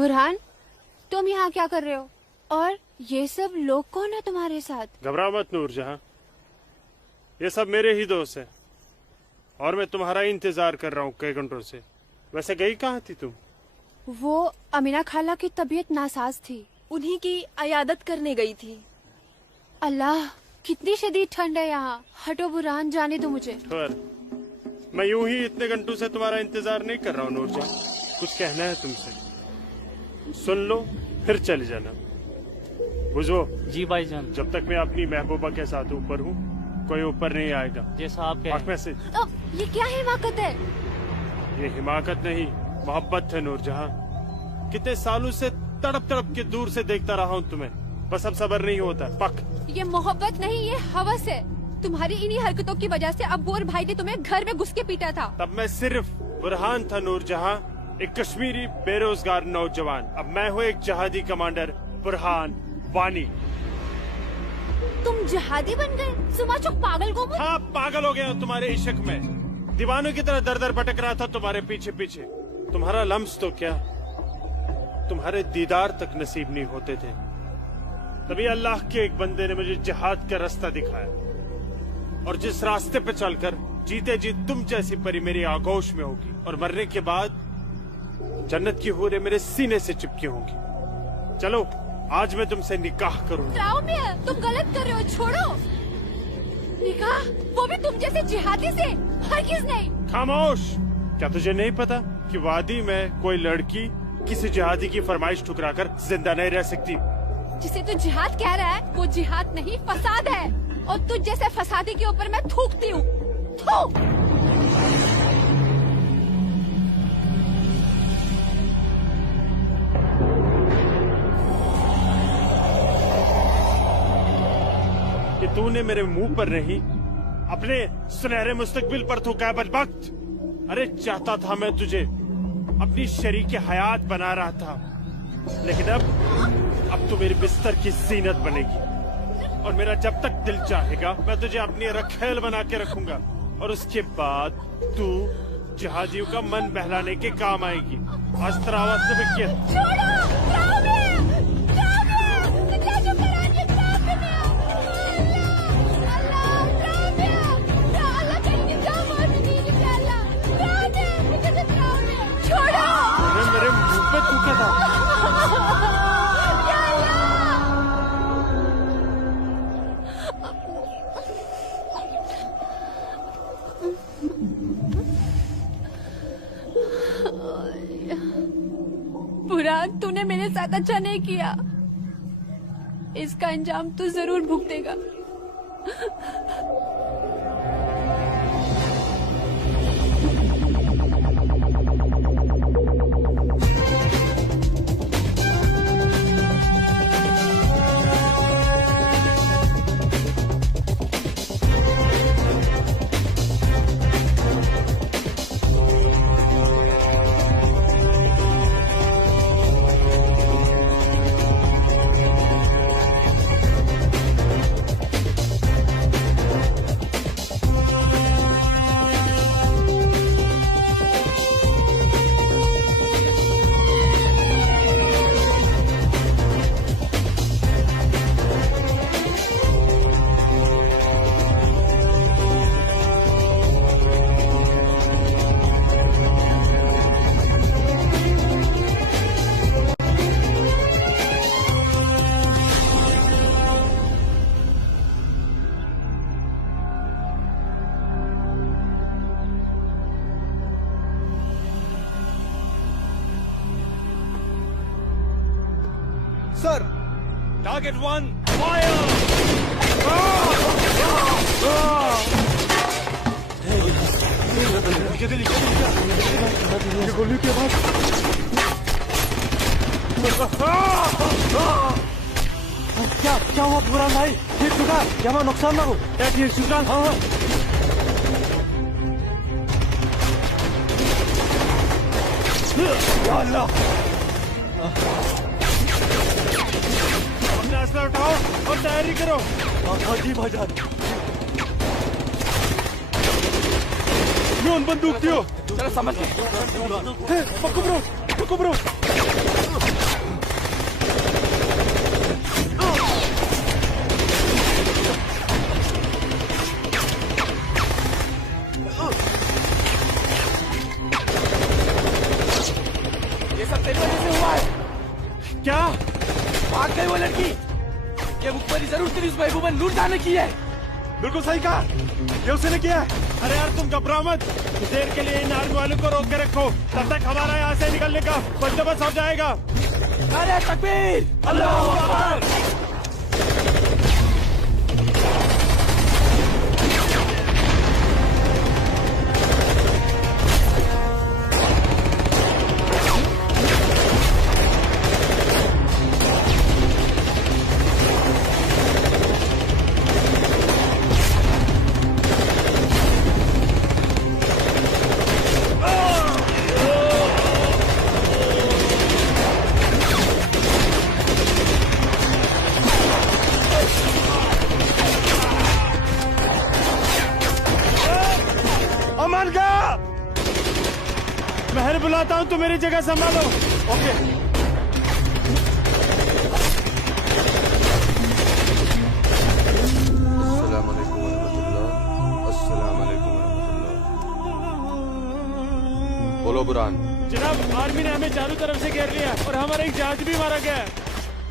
बुरहान, तुम यहाँ क्या कर रहे हो? और ये सब लोग कौन है तुम्हारे साथ? घबराओ मत नूरजहां, ये सब मेरे ही दोस्त हैं और मैं तुम्हारा इंतजार कर रहा हूँ कई घंटों से। वैसे गई कहाँ थी तुम? वो अमीना खाला की तबीयत नासाज थी, उन्हीं की अयादत करने गई थी। अल्लाह, कितनी शदीद ठंड है यहाँ। हटो बुरहान, जाने दो मुझे। पर मैं यूं ही इतने घंटों से तुम्हारा इंतजार नहीं कर रहा हूँ नूरजहां। कुछ कहना है तुमसे, सुन लो फिर चले जाना। बुझो जी भाईजान। जब तक मैं अपनी महबूबा के साथ ऊपर हूँ कोई ऊपर नहीं आएगा। जैसा आप कहें। में से ये क्या हिमाकत है? ये हिमाकत नहीं, मोहब्बत है नूरजहां। कितने सालों से तड़प तड़प के दूर से देखता रहा हूँ तुम्हें, बस अब सब्र नहीं होता। पक ये मोहब्बत नहीं, ये हवस है। तुम्हारी इन्हीं हरकतों की वजह से अब्बू और भाई ने तुम्हें घर में घुस के पीटा था। तब मैं सिर्फ बुरहान था नूरजहां, एक कश्मीरी बेरोजगार नौजवान। अब मैं हूँ एक जहादी कमांडर, बुरहान वानी। तुम जहादी बन गए? सुमाचो पागल को। हाँ, पागल हो गया हूँ तुम्हारे इश्क में। दीवानों की तरह दर दर भटक रहा था तुम्हारे पीछे पीछे। तुम्हारा लम्स तो क्या, तुम्हारे दीदार तक नसीब नहीं होते थे। तभी अल्लाह के एक बंदे ने मुझे जिहाद का रास्ता दिखाया, और जिस रास्ते पे चलकर जीते जी तुम जैसी परी मेरी आगोश में होगी, और मरने के बाद जन्नत की हूरें मेरे सीने से चिपकी होंगी। चलो आज मैं तुमसे निकाह करूंगा। तुम गलत कर रहे हो, छोड़ो। निकाह? वो भी तुम जैसे जिहादी से? हरगिज़ नहीं। खामोश। क्या तुझे नहीं पता कि वादी में कोई लड़की किसी जिहादी की फरमाइश ठुकराकर जिंदा नहीं रह सकती? जिसे तू जिहाद कह रहा है वो जिहाद नहीं, फसाद है। और तुझ जैसे फसादी के ऊपर मैं थूकती हूँ। कि तूने मेरे मुंह पर नहीं, अपने सुनहरे मुस्तकबिल पर थूका है बदबख्त। अरे चाहता था मैं तुझे अपनी शरीक हयात बना रहा था, लेकिन अब तू मेरे बिस्तर की जीनत बनेगी। और मेरा जब तक दिल चाहेगा मैं तुझे अपनी रखेल बना के रखूंगा, और उसके बाद तू जिहादियों का मन बहलाने के काम आएगी। आज तरावत से मेरे मुंह पे थूका था। बुरहान, तूने मेरे साथ अच्छा नहीं किया। इसका अंजाम तू जरूर भुगतेगा। Sir, target 1 fire. ये गोली की आवाज। क्या हुआ बुरहान भाई? ठीक ठुका? यहाँ नुकसान ना हो? ठीक सुल्तान। हाँ अल्लाह, अपना असला उठाओ और तैयारी करो। हाँ जी भाईजान। बंदूक दियो। चलो समझ गए। पकड़ो। नूरजहां ने की है। बिल्कुल सही कहा, ये उसने किया है। अरे यार तुम घबराओ मत, कुछ देर के लिए इन आर्मी वालों को रोक के रखो, तब तक हमारा यहाँ से निकलने का बंदोबस्त हो जाएगा। अरे तकबीर, अल्लाहू अकबर। महल बुलाता हूँ, तुम मेरी जगह संभालो। ओके। अस्सलाम वालेकुम रहमतुल्लाह। अस्सलाम वालेकुम रहमतुल्लाह। बोलो बुरहान। जनाब, आर्मी ने हमें चारों तरफ से घेर लिया और हमारा एक जहाज भी मारा गया है।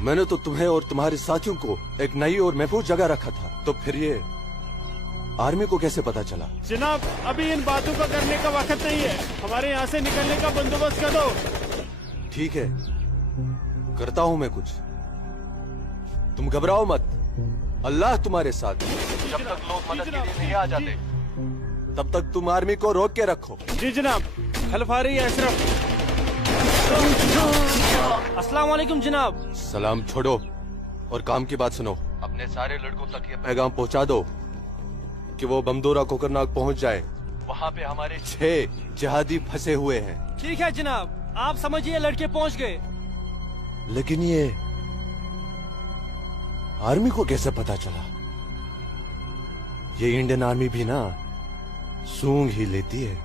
मैंने तो तुम्हें और तुम्हारे साथियों को एक नई और महफूज जगह रखा था, तो फिर ये आर्मी को कैसे पता चला? जनाब, अभी इन बातों का करने का वक्त नहीं है, हमारे यहाँ से निकलने का बंदोबस्त कर दो। ठीक है, करता हूँ मैं कुछ। तुम घबराओ मत, अल्लाह तुम्हारे साथ है। जब तक लोग मदद के लिए नहीं आ जाते, तब तक तुम आर्मी को रोक के रखो। जी जनाब। खलफा रही है अशरफ। अस्सलाम वालेकुम जनाब। सलाम छोड़ो और काम की बात सुनो। अपने सारे लड़कों तक ये पैगाम पहुँचा दो कि वो बमदोरा कोकरनाग पहुंच जाए। वहाँ पे हमारे 6 जिहादी फंसे हुए हैं। ठीक है जनाब, आप समझिए लड़के पहुंच गए। लेकिन ये आर्मी को कैसे पता चला? ये इंडियन आर्मी भी ना सूंघ ही लेती है।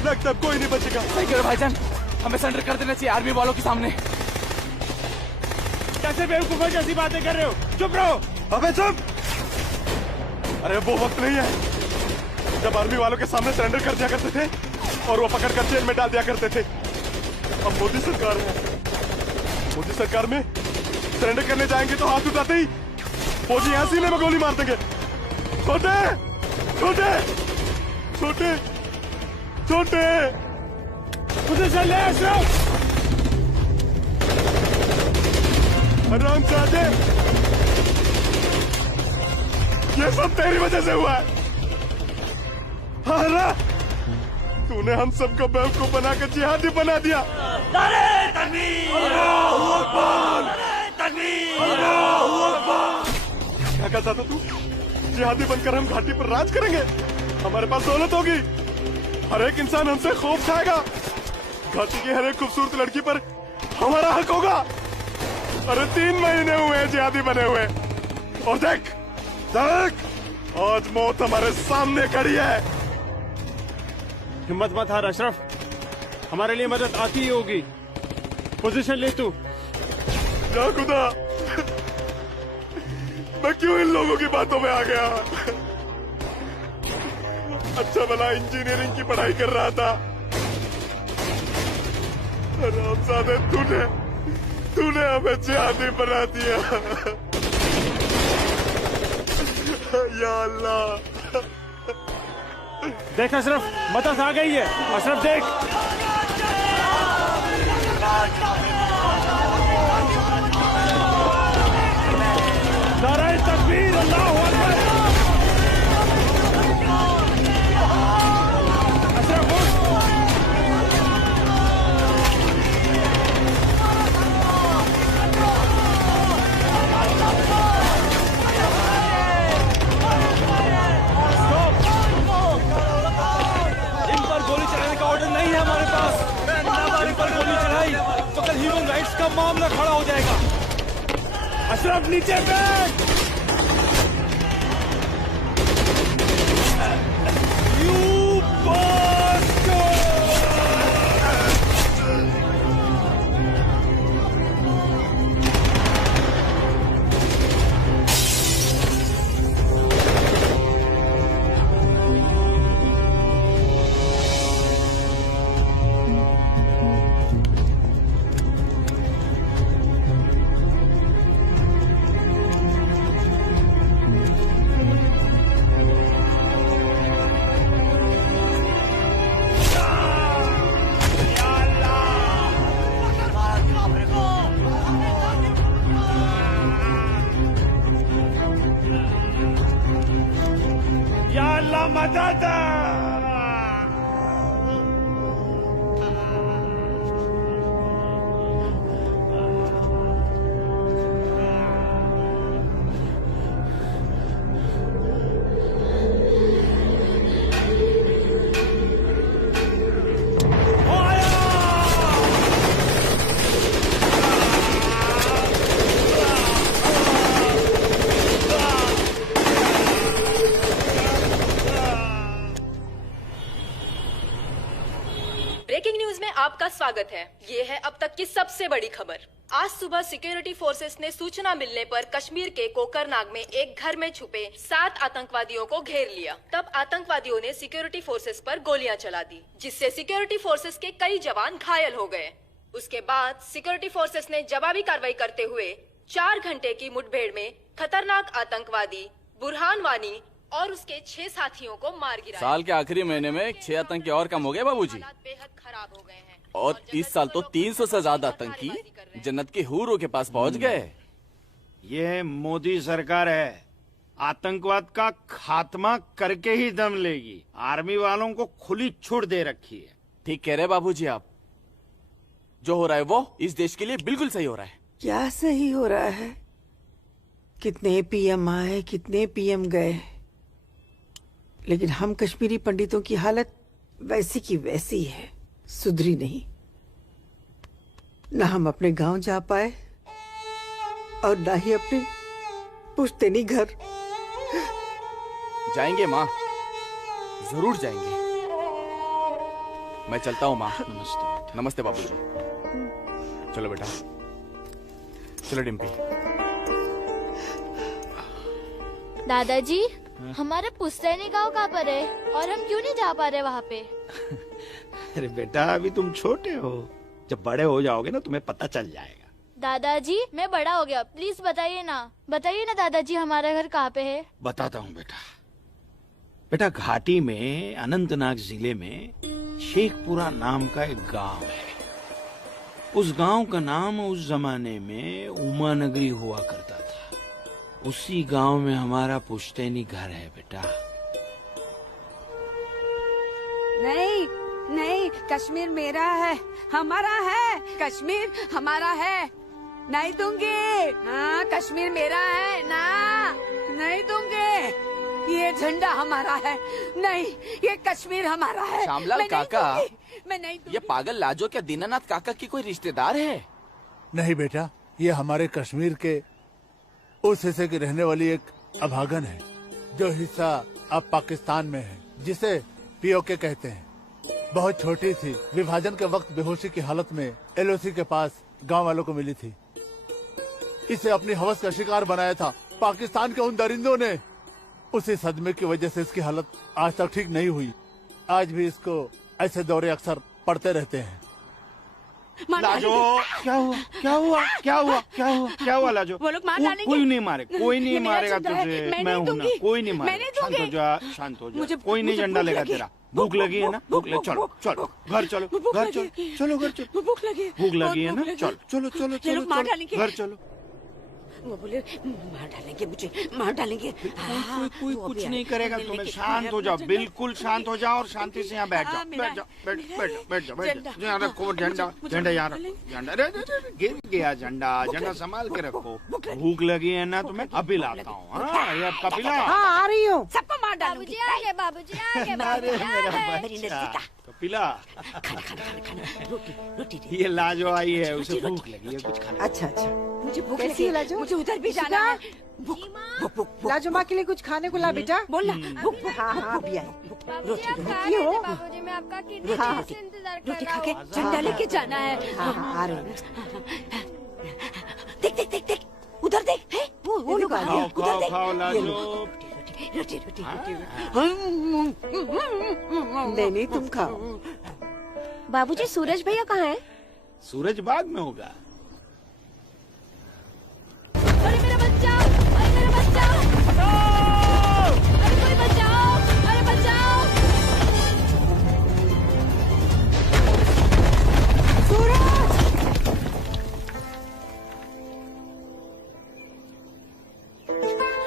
लगता है कोई नहीं बचेगा। सही करो भाईजान, हमें सरेंडर कर देना चाहिए आर्मी वालों के सामने। कैसे बेवकूफों जैसी बातें कर रहे हो? चुप रहो। अबे चुप! अरे वो वक्त नहीं है जब आर्मी वालों के सामने सरेंडर कर दिया करते थे और वो पकड़ कर जेल में डाल दिया करते थे। अब मोदी सरकार है, मोदी सरकार में सरेंडर करने जाएंगे तो हाथ उठाते ही फौजी यहाँ सीने में गोली मार देंगे। छोटे छोटे छोटे छोटे उसे चल ले अशरफ। हरामजादे, ये सब तेरी वजह से हुआ है। हारा, तूने हम सबको बेवकूफ बनाकर जिहादी बना दिया। क्या कहता था तू? जिहादी बनकर हम घाटी पर राज करेंगे, हमारे पास दौलत होगी, हर एक इंसान हमसे खौफ खाएगा, घाटी की हर एक खूबसूरत लड़की पर हमारा हक होगा। अरे 3 महीने हुए हैं जिहादी बने हुए, और देख देख आज मौत हमारे सामने खड़ी है। हिम्मत मत हार अशरफ, हमारे लिए मदद आती ही होगी। पोजीशन ले तू। या खुदा, मैं क्यों इन लोगों की बातों में आ गया? अच्छा भला इंजीनियरिंग की पढ़ाई कर रहा था। हरामजादे, तूने हमें जिहादी बना दिया। या अल्लाह। देख अशरफ, मदद आ गई है। अशरफ देख। का मामला खड़ा हो जाएगा। अशरफ नीचे बैठ। ब्रेकिंग न्यूज में आपका स्वागत है। ये है अब तक की सबसे बड़ी खबर। आज सुबह सिक्योरिटी फोर्सेस ने सूचना मिलने पर कश्मीर के कोकरनाग में एक घर में छुपे 7 आतंकवादियों को घेर लिया। तब आतंकवादियों ने सिक्योरिटी फोर्सेस पर गोलियां चला दी, जिससे सिक्योरिटी फोर्सेस के कई जवान घायल हो गए। उसके बाद सिक्योरिटी फोर्सेस ने जवाबी कार्रवाई करते हुए 4 घंटे की मुठभेड़ में खतरनाक आतंकवादी बुरहान वानी और उसके 6 साथियों को मार गिराया। साल के आखिरी महीने में 6 आतंकी और कम हो गए बाबूजी। बेहद खराब हो गए हैं और इस साल तो 300 से ज्यादा आतंकी जन्नत की हूरों के पास पहुंच गए। ये मोदी सरकार है, आतंकवाद का खात्मा करके ही दम लेगी। आर्मी वालों को खुली छूट दे रखी है। ठीक कह रहे बाबूजी आप। जो हो रहा है वो इस देश के लिए बिल्कुल सही हो रहा है। क्या सही हो रहा है? कितने पीएम आए, कितने पीएम गए, लेकिन हम कश्मीरी पंडितों की हालत वैसी की वैसी है, सुधरी नहीं। न हम अपने गांव जा पाए और न ही अपने पुश्तैनी घर। जाएंगे माँ, जरूर जाएंगे। मैं चलता हूँ माँ। नमस्ते। नमस्ते बाबूजी। चलो बेटा, चलो डिम्पी। दादाजी, हमारा पुश्तैनी गांव कहाँ पर है और हम क्यों नहीं जा पा रहे वहाँ पे? अरे बेटा, अभी तुम छोटे हो, जब बड़े हो जाओगे ना तुम्हें पता चल जाएगा। दादाजी, मैं बड़ा हो गया, प्लीज बताइए ना दादाजी, हमारा घर कहाँ पे है? बताता हूँ बेटा। बेटा, घाटी में अनंतनाग जिले में शेखपुरा नाम का एक गांव है। उस गांव का नाम उस जमाने में उमा नगरी हुआ करता था। उसी गांव में हमारा पुश्तैनी घर है बेटा। नहीं नहीं, कश्मीर मेरा है, हमारा है। कश्मीर हमारा है, नहीं दूंगी। हाँ, कश्मीर मेरा है ना, नहीं दूंगी। ये झंडा हमारा है, नहीं, ये कश्मीर हमारा है। श्यामलाल काका, मैं नहीं दूंगी। ये पागल लाजो क्या दीनानाथ काका की कोई रिश्तेदार है? नहीं बेटा, ये हमारे कश्मीर के उस हिस्से की रहने वाली एक अभागन है, जो हिस्सा अब पाकिस्तान में है, जिसे पीओके कहते हैं। बहुत छोटी थी, विभाजन के वक्त बेहोशी की हालत में एलओसी के पास गांव वालों को मिली थी। इसे अपनी हवस का शिकार बनाया था पाकिस्तान के उन दरिंदों ने। उसी सदमे की वजह से इसकी हालत आज तक ठीक नहीं हुई। आज भी इसको ऐसे दौरे अक्सर पड़ते रहते हैं। लाजो, क्या हुआ क्या हुआ क्या हुआ क्या हुआ क्या हुआ लाजो? वो लोग मार डालेंगे। कोई नहीं मारे, कोई नहीं मारेगा तुझे। मैं हूँ ना, कोई नहीं मारेगा। मैंने शांत हो जा, शांत हो जा। कोई नहीं झंडा लेगा तेरा। भूख लगी है ना, भूख लगी, चलो चलो घर चलो, घर चलो, चलो घर चलो। भूख लगी, भूख लगी है ना, चलो चलो चलो चलो, घर चलो। वो बोले मार डालेंगे मुझे, मार डालेंगे। कोई कुछ नहीं करेगा तुम्हें, शांत हो जाओ, बिल्कुल शांत हो जाओ और शांति से यहाँ बैठ जाओ, बैठ जाओ, बैठ जाओ, यहाँ रखो झंडा, झंडा यहाँ रखो, झंडा, अरे गिर गया झंडा, झंडा संभाल के रखो। भूख लगी है ना तुम्हें, अभी लाता हूँ। हाँ कपिला, हाँ आ रही हूँ। सबको मार बाबूजी आ गए, बाबूजी आ गए। कपिला, ये लाजो आई है, उसे भूख लगी है, कुछ खाना। अच्छा अच्छा, मुझे भूख कैसी लगी है लाजो? मुझे उधर भी जाना है। लाजो माँ के लिए कुछ खाने को ला बेटा। बोलना। हाँ हाँ अभी आई। बाबूजी आप खा रहे थे, बाबूजी मैं आपका कितने देर से इंतजार कर रोटी रहा खा के हूँ। झंडा लेके जाना है। हाँ हाँ आ रही हूँ। देख देख देख देख, उधर देख, है वो लोग आ गए। खाओ उधर देख। खाओ लाजो। रोटी रोटी रोटी। नहीं नहीं तुम खाओ। बाबूजी सूरज भैया कहाँ है? सूरज बाग में होगा। अरे मेरा बच्चा, अरे मेरा बच्चा, अरे कोई बचाओ, अरे बचाओ।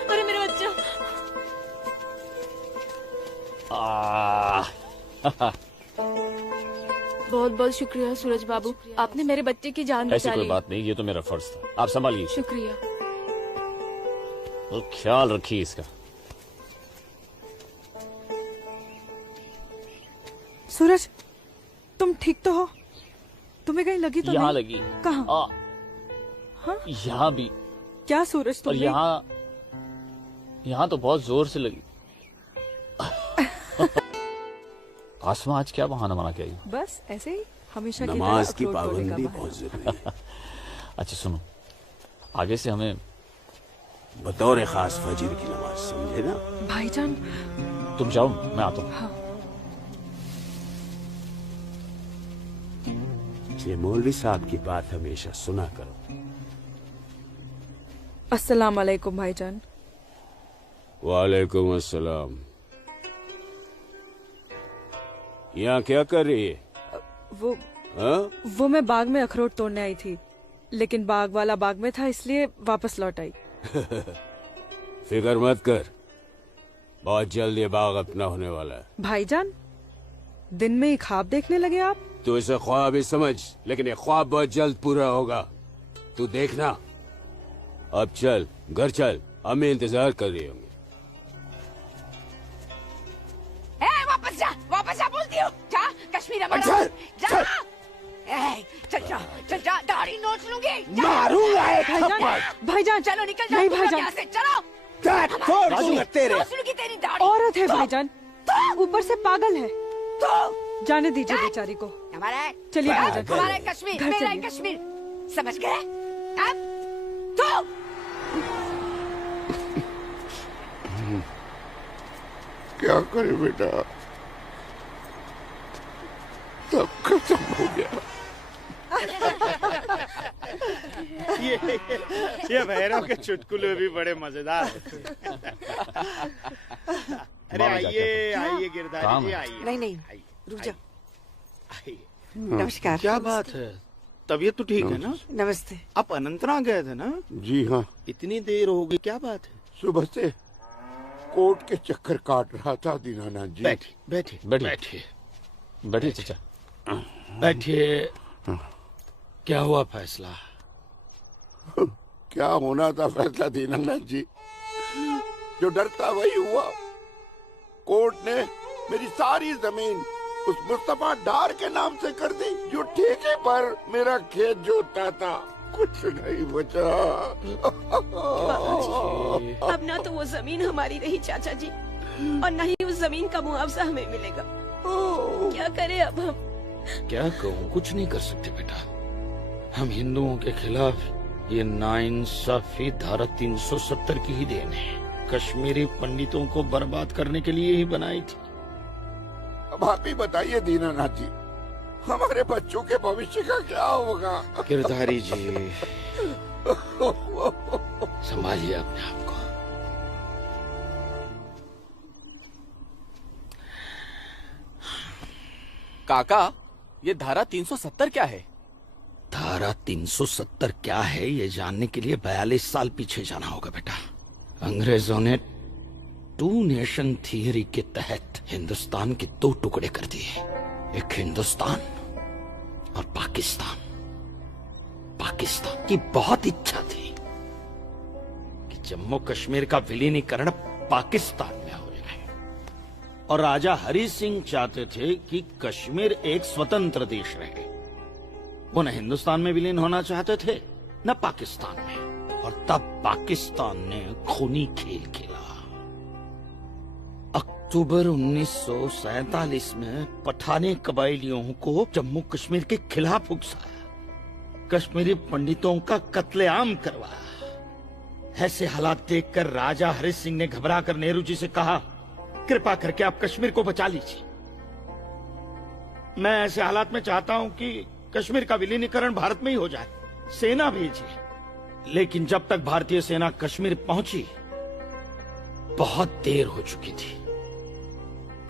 अरे मेरा बच्चा। बहुत बहुत शुक्रिया सूरज बाबू, आपने मेरे बच्चे की जान ऐसी बचा कोई ली। बात नहीं, ये तो मेरा फर्ज था। आप संभालिए, शुक्रिया। और ख्याल रखिए इसका। सूरज, तुम ठीक तो हो? तुम्हें कहीं लगी तो यहाँ नहीं? लगी। कहाँ? हाँ? यहाँ भी। क्या सूरज और तुमने? यहाँ तो बहुत जोर से लगी। आसमा आज क्या बहाना बना के आई? बस ऐसे ही, हमेशा की नमाज तरह की अखरोट तोड़ने का पाबंदी बहाना। बहुत जरूरी है। अच्छा सुनो, आगे से हमें बतौर खास फजर की नमाज, समझे ना? भाईजान, तुम जाओ, मैं आता हूँ। हाँ। ये मौलवी साहब की बात हमेशा सुना करो। अस्सलाम वालेकुम भाईजान। वालेकुम अस्सलाम। यहाँ क्या कर रही है? वो मैं बाग में अखरोट तोड़ने आई थी, लेकिन बाग वाला बाग में था, इसलिए वापस लौट आई। फिक्र मत कर, बहुत जल्द ये बाग अपना होने वाला है। भाईजान, दिन में ही ख्वाब देखने लगे आप? तू इसे ख्वाब ही समझ, लेकिन ये ख्वाब बहुत जल्द पूरा होगा, तू देखना। अब चल, घर चल, अम्मी इंतजार कर रही होंगी। वापस जा बोलती हूँ। जा कश्मीर हमारा। जा चल जा, दाढ़ी नोच लूंगी। मारूंगा एक भाईजान, भाईजान चलो निकल नहीं जा भाईजान, यहाँ से, चलो। तोड़ दूंगा तेरे। नोच लूंगी तेरी दाढ़ी। औरत है भाईजान, ऊपर से पागल है। जाने दीजिए बेचारी को। हमारा है। चलिए भाईजान, हमारा है कश्मीर, घर मेरा है चलिए। कश्मीर, समझ गए? तो क्या करे बेटा, सब खत्म हो गया। ये भैरव के चुटकुले भी बड़े मजेदार हैं। अरे आइए आइए गिरधारी जी, आइए। नहीं नहीं रुक जाओ। आइए। नमस्कार। क्या बात है, तबीयत तो ठीक है ना? नमस्ते। आप अनंतनाग गए थे ना? जी हाँ, इतनी देर हो गई, क्या बात है? सुबह से कोर्ट के चक्कर काट रहा था दीनानाथ जी। बैठिए बैठिए बैठिए बैठिए चाचा, बैठिए। क्या हुआ फैसला? क्या होना था फैसला दीनानाथ जी, जो डर था वही हुआ। कोर्ट ने मेरी सारी जमीन उस मुस्तफा डार के नाम से कर दी, जो ठेके पर मेरा खेत जोतता था। कुछ नहीं बचा। अब ना तो वो जमीन हमारी रही चाचा जी, और न ही उस जमीन का मुआवजा हमें मिलेगा। क्या करें अब हम? क्या कहूँ, कुछ नहीं कर सकते बेटा। हम हिंदुओं के खिलाफ ये नाइंसाफी धारा 370 की ही देन है। कश्मीरी पंडितों को बर्बाद करने के लिए ही बनाई थी। अब आप ही बताइए दीनानाथ जी, हमारे बच्चों के भविष्य का क्या होगा? गिरधारी जी, संभालिए अपने आप को। काका, ये धारा 370 क्या है? धारा धारा 370 क्या है ये जानने के लिए 42 साल पीछे जाना होगा बेटा। अंग्रेजों ने टू नेशन थियरी के तहत हिंदुस्तान के 2 टुकड़े कर दिए, एक हिंदुस्तान और पाकिस्तान। पाकिस्तान की बहुत इच्छा थी कि जम्मू कश्मीर का विलीनीकरण पाकिस्तान में हो जाए, और राजा हरि सिंह चाहते थे कि कश्मीर एक स्वतंत्र देश रहे। वो न हिंदुस्तान में विलीन होना चाहते थे न पाकिस्तान में, और तब पाकिस्तान ने खूनी खेल खेला। अक्टूबर 1947 में पठानी कबायलियों को जम्मू कश्मीर के खिलाफ उकसाया, कश्मीरी पंडितों का कत्लेआम करवाया। ऐसे हालात देखकर राजा हरि सिंह ने घबराकर नेहरू जी से कहा, कृपा करके आप कश्मीर को बचा लीजिए। मैं ऐसे हालात में चाहता हूं कि कश्मीर का विलीनीकरण भारत में ही हो जाए, सेना भेजिए। लेकिन जब तक भारतीय सेना कश्मीर पहुंची बहुत देर हो चुकी थी।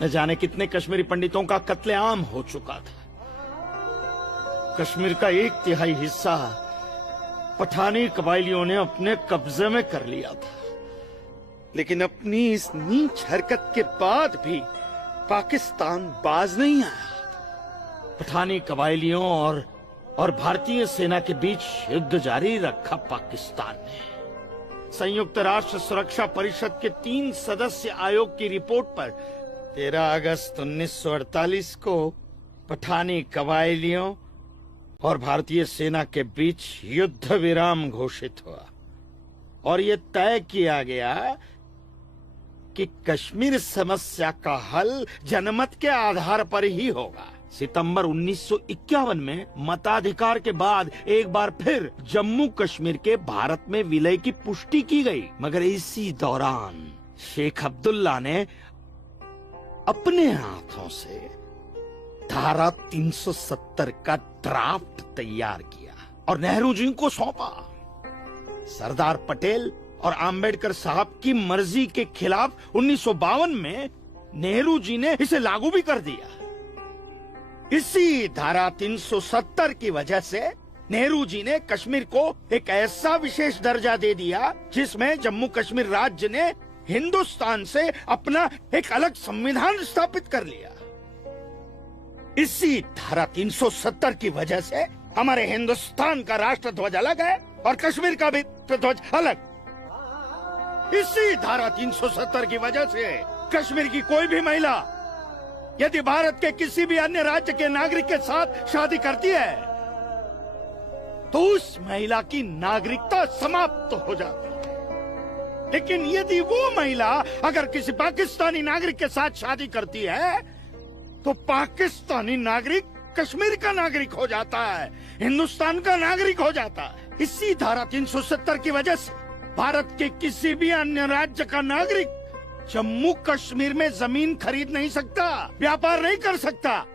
न जाने कितने कश्मीरी पंडितों का कत्लेआम हो चुका था। कश्मीर का 1/3 हिस्सा पठानी कबायलियों ने अपने कब्जे में कर लिया था। लेकिन अपनी इस नीच हरकत के बाद भी पाकिस्तान बाज नहीं आया। पठानी कबायलियों और भारतीय सेना के बीच युद्ध जारी रखा पाकिस्तान ने। संयुक्त राष्ट्र सुरक्षा परिषद के 3 सदस्य आयोग की रिपोर्ट पर 13 अगस्त 1948 को पठानी कबायलियों और भारतीय सेना के बीच युद्ध विराम घोषित हुआ, और ये तय किया गया कि कश्मीर समस्या का हल जनमत के आधार पर ही होगा। सितंबर 1951 में मताधिकार के बाद एक बार फिर जम्मू कश्मीर के भारत में विलय की पुष्टि की गई, मगर इसी दौरान शेख अब्दुल्ला ने अपने हाथों से धारा 370 का ड्राफ्ट तैयार किया और नेहरू जी को सौंपा। सरदार पटेल और आम्बेडकर साहब की मर्जी के खिलाफ 1952 में नेहरू जी ने इसे लागू भी कर दिया। इसी धारा 370 की वजह से नेहरू जी ने कश्मीर को एक ऐसा विशेष दर्जा दे दिया जिसमें जम्मू कश्मीर राज्य ने हिंदुस्तान से अपना एक अलग संविधान स्थापित कर लिया। इसी धारा 370 की वजह से हमारे हिंदुस्तान का राष्ट्र ध्वज अलग है और कश्मीर का भी ध्वज अलग। इसी धारा 370 की वजह से कश्मीर की कोई भी महिला यदि भारत के किसी भी अन्य राज्य के नागरिक के साथ शादी करती है तो उस महिला की नागरिकता समाप्त हो जाती है। लेकिन यदि वो महिला अगर किसी पाकिस्तानी नागरिक के साथ शादी करती है तो पाकिस्तानी नागरिक कश्मीर का नागरिक हो जाता है, हिंदुस्तान का नागरिक हो जाता है। इसी धारा 370 की वजह से भारत के किसी भी अन्य राज्य का नागरिक जम्मू कश्मीर में जमीन खरीद नहीं सकता, व्यापार नहीं कर सकता।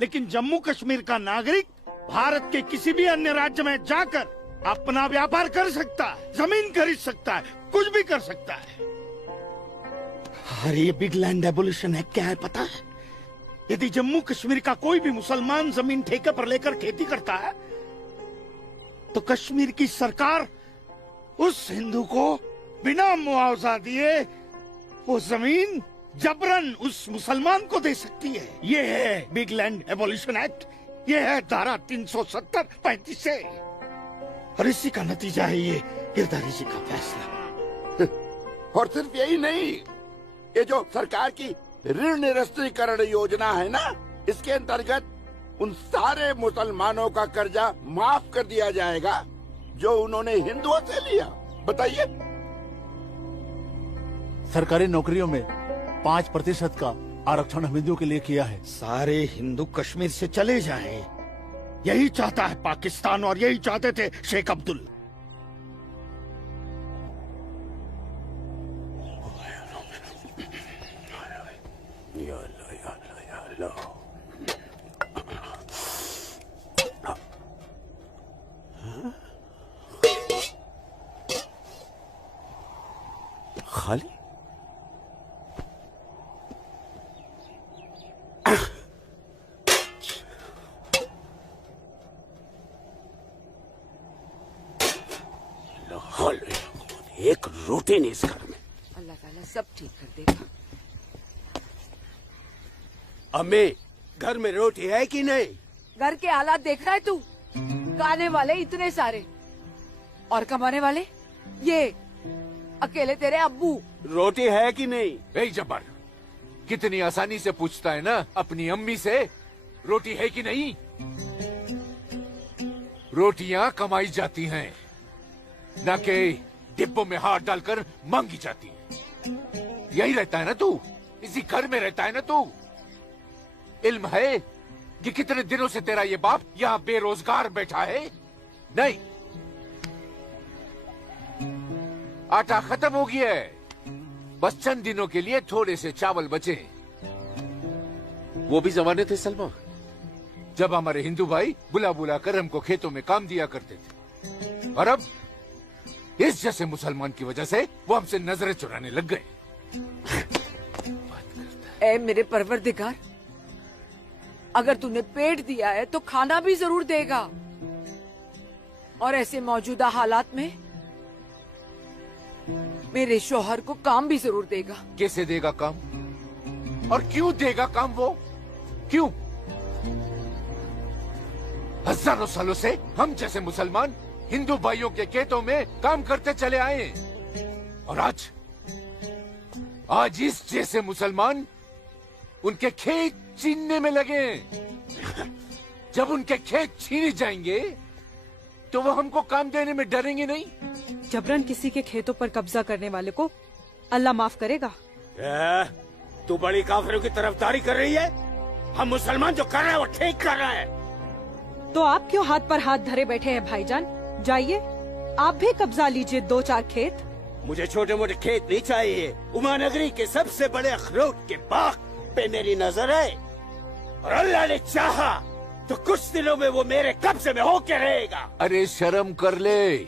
लेकिन जम्मू कश्मीर का नागरिक भारत के किसी भी अन्य राज्य में जाकर अपना व्यापार कर सकता है, जमीन खरीद सकता है, कुछ भी कर सकता है। अरे ये बिग लैंड एबोल्यूशन है, क्या है पता है? यदि जम्मू कश्मीर का कोई भी मुसलमान जमीन ठेके पर लेकर खेती करता है तो कश्मीर की सरकार उस हिंदू को बिना मुआवजा दिए वो जमीन जबरन उस मुसलमान को दे सकती है। ये है बिग लैंड एबोल्यूशन एक्ट, ये है धारा 370-35 से, और इसी का नतीजा है ये गिरधारी जी का फैसला। और सिर्फ यही नहीं, ये जो सरकार की ऋण निरस्तीकरण योजना है ना, इसके अंतर्गत उन सारे मुसलमानों का कर्जा माफ कर दिया जाएगा जो उन्होंने हिंदुओं से लिया। बताइए। सरकारी नौकरियों में 5% का आरक्षण हम हिंदुओं के लिए किया है। सारे हिंदू कश्मीर से चले जाएं, यही चाहता है पाकिस्तान और यही चाहते थे शेख अब्दुल्ला। खाली आते नहीं इस घर में। अल्लाह ताला सब ठीक कर देगा। अम्मी, घर में रोटी है कि नहीं? घर के हालात देख रहा है तू? खाने वाले इतने सारे और कमाने वाले ये अकेले तेरे अब्बू। रोटी है कि नहीं? ए जब्बार, कितनी आसानी से पूछता है ना अपनी अम्मी से रोटी है कि नहीं। रोटियां कमाई जाती हैं, न कि डिब्बों में हाथ डालकर मांगी जाती हैं। यही रहता है ना तू, इसी घर में रहता है ना तू। इल्म है कि कितने दिनों से तेरा ये बाप यहाँ बेरोजगार बैठा है? नहीं, आटा खत्म हो गया है, बस चंद दिनों के लिए थोड़े से चावल बचे। वो भी जमाने थे सलमा, जब हमारे हिंदू भाई बुला बुला कर हमको खेतों में काम दिया करते थे, और अब इस जैसे मुसलमान की वजह से वो हमसे नजरें चुराने लग गए। ए मेरे परवरदिगार, अगर तूने पेट दिया है तो खाना भी जरूर देगा, और ऐसे मौजूदा हालात में मेरे शौहर को काम भी जरूर देगा। कैसे देगा काम, और क्यों देगा काम? वो क्यों? हजारों सालों से हम जैसे मुसलमान हिंदू भाइयों के खेतों में काम करते चले आए हैं, और आज इस जैसे मुसलमान उनके खेत छीनने में लगे हैं। जब उनके खेत छीने जाएंगे तो वो हमको काम देने में डरेंगे नहीं। जबरन किसी के खेतों पर कब्जा करने वाले को अल्लाह माफ करेगा। तू बड़ी काफिरों की तरफदारी कर रही है। हम मुसलमान जो कर रहे हैं वो ठीक कर रहे हैं। तो आप क्यों हाथ पर हाथ धरे बैठे हैं भाईजान? जाइए आप भी कब्जा लीजिए 2-4 खेत। मुझे छोटे मोटे खेत नहीं चाहिए। उमा नगरी के सबसे बड़े अखरोट के बाग पे मेरी नजर है, और अल्लाह ने चाहा तो कुछ दिनों में वो मेरे कब्जे में होके रहेगा। अरे शर्म कर ले,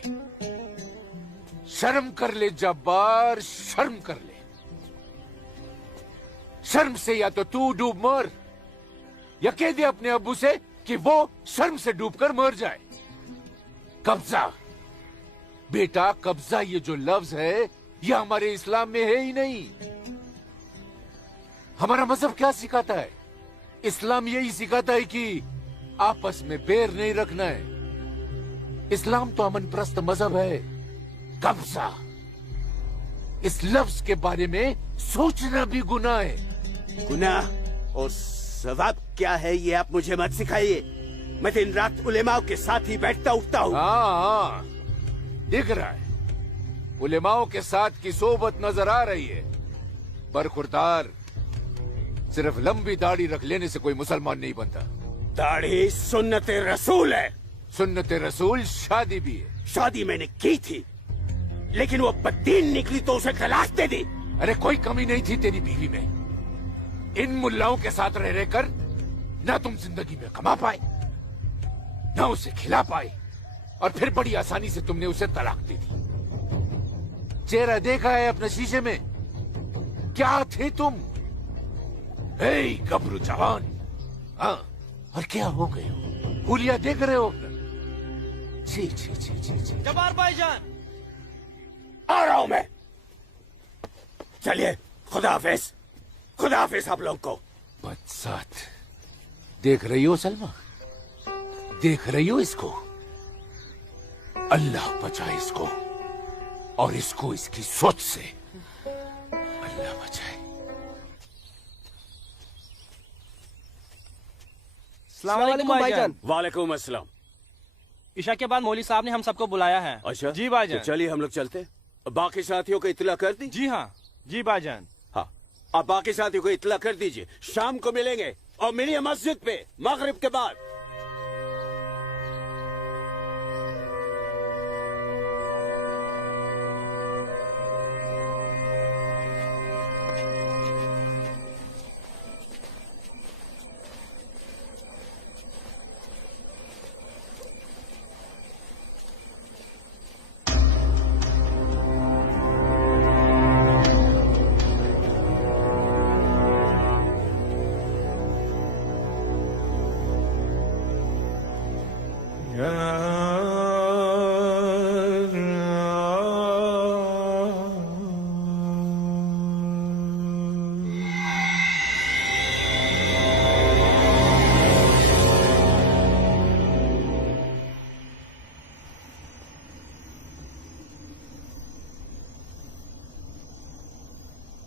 शर्म कर ले जब्बार, शर्म कर ले। शर्म से या तो तू डूब मर, या कह दे अपने अब्बू से कि वो शर्म से डूबकर मर जाए। कब्जा बेटा, कब्जा ये जो लफ्ज है ये हमारे इस्लाम में है ही नहीं। हमारा मजहब क्या सिखाता है? इस्लाम यही सिखाता है कि आपस में बैर नहीं रखना है। इस्लाम तो अमन प्रस्त मजहब है। कब्जा, इस लफ्ज के बारे में सोचना भी गुनाह है। गुनाह और सवाब क्या है ये आप मुझे मत सिखाइए। मैं दिन रात उलेमाओं के साथ ही बैठता उठता हूँ। हाँ, दिख रहा है उलेमाओं के साथ की सोबत नजर आ रही है। बरखुरदार, सिर्फ लंबी दाढ़ी रख लेने से कोई मुसलमान नहीं बनता। दाढ़ी सुन्नत रसूल है। सुन्नत रसूल शादी भी है। शादी मैंने की थी, लेकिन वो बददीन निकली तो उसे तलाक दे दी। अरे कोई कमी नहीं थी तेरी बीवी में। इन मुल्लाओं के साथ रह रहकर ना तुम जिंदगी में कमा पाए, ना उसे खिला पाए, और फिर बड़ी आसानी से तुमने उसे तलाक दे दी। चेहरा देखा है अपने शीशे में? क्या थे तुम? हे गबरू जवान। हाँ, और क्या हो गए हो? हुलिया देख रहे हो? छी छी छी छी छी। जब्बार भाईजान, आ रहा हूं मैं। चलिए, खुदा हाफिज। खुदा हाफिज आप लोग को। बदसात, देख रही हो सलमा? देख रही हो इसको? अल्लाह बचाए इसको, और इसको इसकी सोच से। अल्लाह बचाए। अस्सलाम वालेकुम भाईजान। वालेकुम अस्सलाम। ईशा के बाद मौली साहब ने हम सबको बुलाया है। अच्छा जी भाईजान। तो चलिए हम लोग चलते। बाकी साथियों को इत्तला कर दी? जी हाँ, जी भाईजान। हाँ, आप बाकी साथियों को इत्तला कर दीजिए। शाम को मिलेंगे और मिलिए मस्जिद पे मगरिब के बाद।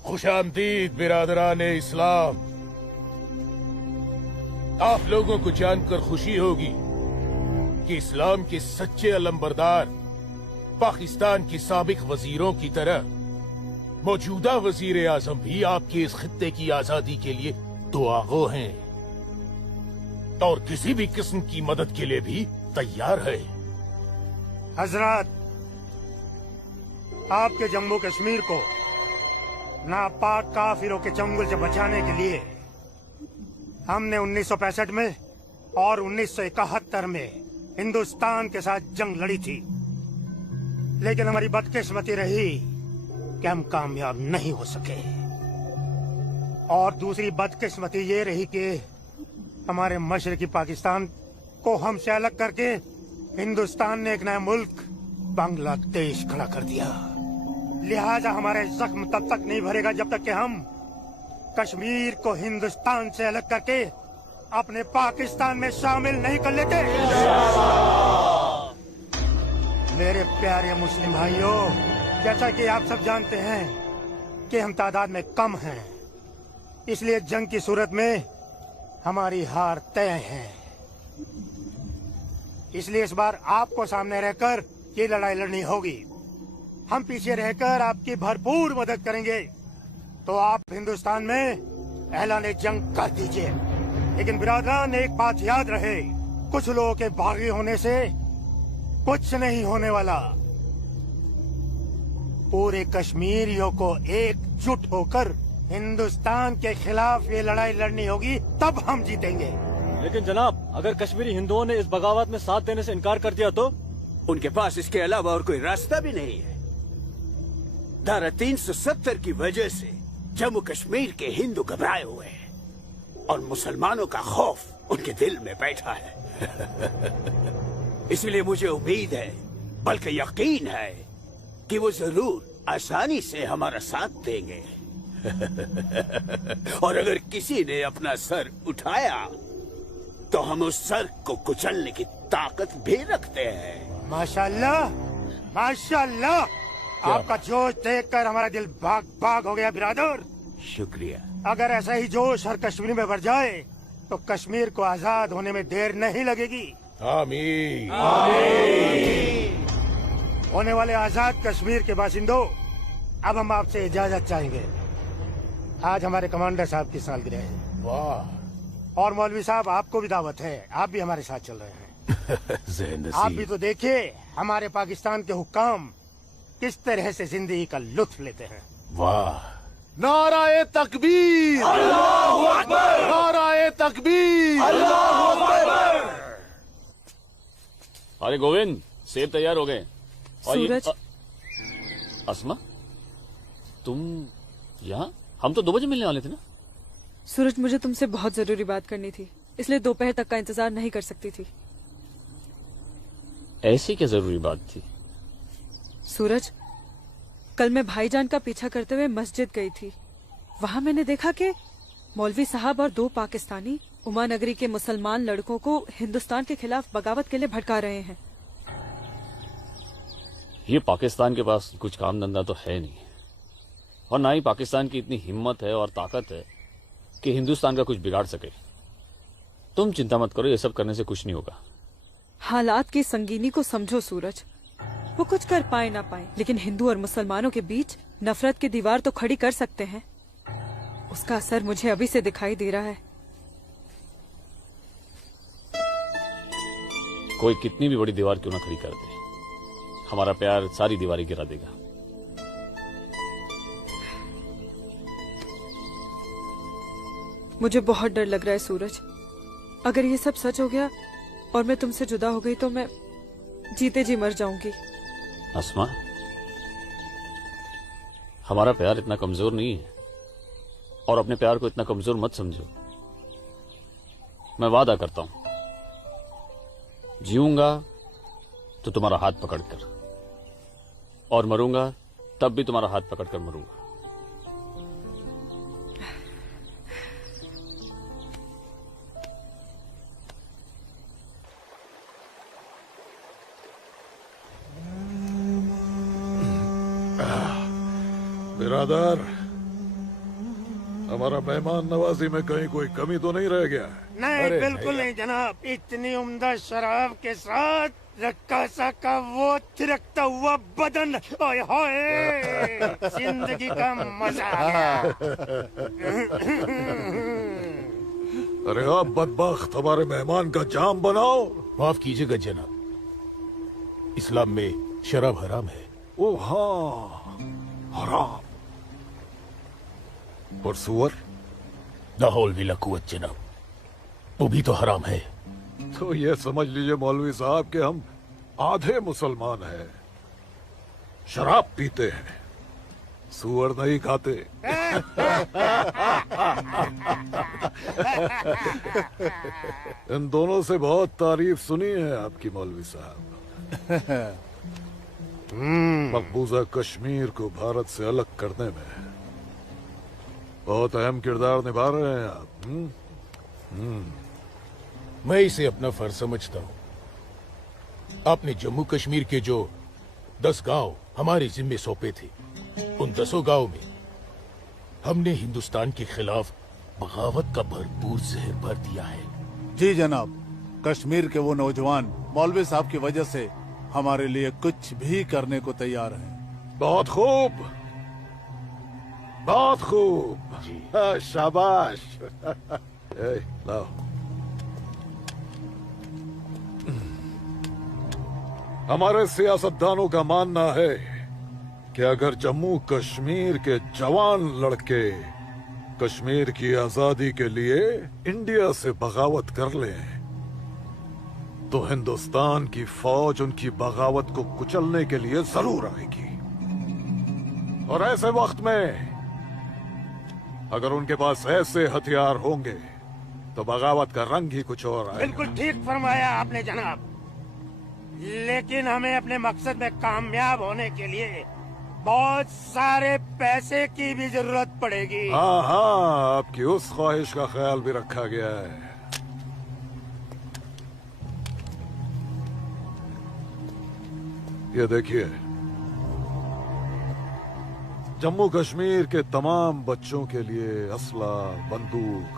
खुशामदीद बिरादरान इस्लाम। आप लोगों को जानकर खुशी होगी कि इस्लाम के सच्चे अलंबरदार पाकिस्तान के साबिक वजीरों की तरह मौजूदा वजीर आजम भी आपके इस खित्ते की आजादी के लिए दुआगो हैं और किसी भी किस्म की मदद के लिए भी तैयार है। हजरत, आपके जम्मू कश्मीर को नापाक काफिरों के चंगुल से बचाने के लिए हमने 1965 में और 1971 में हिंदुस्तान के साथ जंग लड़ी थी, लेकिन हमारी बदकिस्मती रही कि हम कामयाब नहीं हो सके। और दूसरी बदकिस्मती ये रही कि हमारे मशरकी पाकिस्तान को हमसे अलग करके हिंदुस्तान ने एक नया मुल्क बांग्लादेश खड़ा कर दिया। लिहाजा हमारे जख्म तब तक नहीं भरेगा जब तक कि हम कश्मीर को हिंदुस्तान से अलग करके अपने पाकिस्तान में शामिल नहीं कर लेते। मेरे प्यारे मुस्लिम भाइयों, जैसा कि आप सब जानते हैं कि हम तादाद में कम हैं, इसलिए जंग की सूरत में हमारी हार तय है। इसलिए इस बार आपको सामने रहकर ये लड़ाई लड़नी होगी। हम पीछे रहकर आपकी भरपूर मदद करेंगे, तो आप हिंदुस्तान में ऐलान जंग कर दीजिए। लेकिन बिरादरान, एक बात याद रहे, कुछ लोगों के बागी होने से कुछ नहीं होने वाला। पूरे कश्मीरियों को एकजुट होकर हिंदुस्तान के खिलाफ ये लड़ाई लड़नी होगी, तब हम जीतेंगे। लेकिन जनाब, अगर कश्मीरी हिंदुओं ने इस बगावत में साथ देने से इनकार कर दिया तो? उनके पास इसके अलावा और कोई रास्ता भी नहीं है। धारा 370 की वजह से जम्मू कश्मीर के हिंदू घबराए हुए हैं और मुसलमानों का खौफ उनके दिल में बैठा है। इसलिए मुझे उम्मीद है, बल्कि यकीन है, कि वो जरूर आसानी से हमारा साथ देंगे। और अगर किसी ने अपना सर उठाया तो हम उस सर को कुचलने की ताकत भी रखते हैं। माशाल्लाह, माशाल्लाह, आपका जोश देखकर हमारा दिल भाग भाग हो गया बिरादर। शुक्रिया। अगर ऐसा ही जोश हर कश्मीरी में भर जाए तो कश्मीर को आजाद होने में देर नहीं लगेगी। आमीन। आमीन। होने वाले आजाद कश्मीर के बाशिंदों, अब हम आपसे इजाजत चाहेंगे। आज हमारे कमांडर साहब की सालगिरह है। वाह। और मौलवी साहब, आपको भी दावत है, आप भी हमारे साथ चल रहे हैं। आप भी तो देखिए हमारे पाकिस्तान के हुक्काम किस तरह से जिंदगी का लुत्फ लेते हैं। वाह। नाराए तकबीर, अल्लाहू अकबर, नाराए तकबीर, अल्लाहू अकबर। अरे गोविंद, सेब तैयार हो गए। सूरज। अस्मा, तुम यहाँ? हम तो 2 बजे मिलने वाले थे ना। सूरज, मुझे तुमसे बहुत जरूरी बात करनी थी, इसलिए दोपहर तक का इंतजार नहीं कर सकती थी। ऐसी क्या जरूरी बात थी? सूरज, कल मैं भाईजान का पीछा करते हुए मस्जिद गई थी। वहाँ मैंने देखा कि मौलवी साहब और 2 पाकिस्तानी उमा नगरी के मुसलमान लड़कों को हिंदुस्तान के खिलाफ बगावत के लिए भड़का रहे हैं। ये पाकिस्तान के पास कुछ काम धंधा तो है नहीं, और ना ही पाकिस्तान की इतनी हिम्मत है और ताकत है कि हिंदुस्तान का कुछ बिगाड़ सके। तुम चिंता मत करो, ये सब करने से कुछ नहीं होगा। हालात की संगीनी को समझो सूरज। वो कुछ कर पाए ना पाए, लेकिन हिंदू और मुसलमानों के बीच नफरत की दीवार तो खड़ी कर सकते हैं। उसका असर मुझे अभी से दिखाई दे रहा है। कोई कितनी भी बड़ी दीवार क्यों ना खड़ी कर दे, हमारा प्यार सारी दीवारें गिरा देगा। मुझे बहुत डर लग रहा है सूरज। अगर ये सब सच हो गया और मैं तुमसे जुदा हो गई तो मैं जीते जी मर जाऊंगी। अस्मा, हमारा प्यार इतना कमजोर नहीं है, और अपने प्यार को इतना कमजोर मत समझो। मैं वादा करता हूं, जीऊंगा तो तुम्हारा हाथ पकड़कर, और मरूंगा तब भी तुम्हारा हाथ पकड़कर मरूंगा। बिरादर, हमारा मेहमान नवाजी में कहीं कोई कमी तो नहीं रह गया है? नहीं, बिल्कुल नहीं जनाब। इतनी उम्दा शराब के साथ रक्कासा का वो थिरकता हुआ बदन, ओए होए, जिंदगी का मजा आ गया। अरे आप बदबख्त, हमारे मेहमान का जाम बनाओ। माफ कीजिएगा जनाब, इस्लाम में शराब हराम है। ओ हाँ, हराम। और सुअर? लाहौल विला कुवत जनाब, वो भी तो हराम है। तो ये समझ लीजिए मौलवी साहब कि हम आधे मुसलमान हैं, शराब पीते हैं, सुअर नहीं खाते। इन दोनों से बहुत तारीफ सुनी है आपकी मौलवी साहब। मकबूजा कश्मीर को भारत से अलग करने में बहुत अहम किरदार निभा रहे हैं आप। मैं इसे अपना फर्ज समझता हूँ। आपने जम्मू कश्मीर के जो 10 गांव हमारे जिम्मे सौंपे थे, उन 10 गांव में हमने हिंदुस्तान के खिलाफ बगावत का भरपूर जहर भर दिया है। जी जनाब, कश्मीर के वो नौजवान मौलवी साहब की वजह से हमारे लिए कुछ भी करने को तैयार हैं। बहुत खूब, बहुत खूब। शाबाश। लाओ। हमारे सियासतदानों का मानना है कि अगर जम्मू कश्मीर के जवान लड़के कश्मीर की आजादी के लिए इंडिया से बगावत कर लें तो हिंदुस्तान की फौज उनकी बगावत को कुचलने के लिए जरूर आएगी। और ऐसे वक्त में अगर उनके पास ऐसे हथियार होंगे तो बगावत का रंग ही कुछ और आएगा। बिल्कुल ठीक फरमाया आपने जनाब, लेकिन हमें अपने मकसद में कामयाब होने के लिए बहुत सारे पैसे की भी जरूरत पड़ेगी। हाँ हाँ, आपकी उस ख्वाहिश का ख्याल भी रखा गया है। ये देखिए, जम्मू कश्मीर के तमाम बच्चों के लिए असला, बंदूक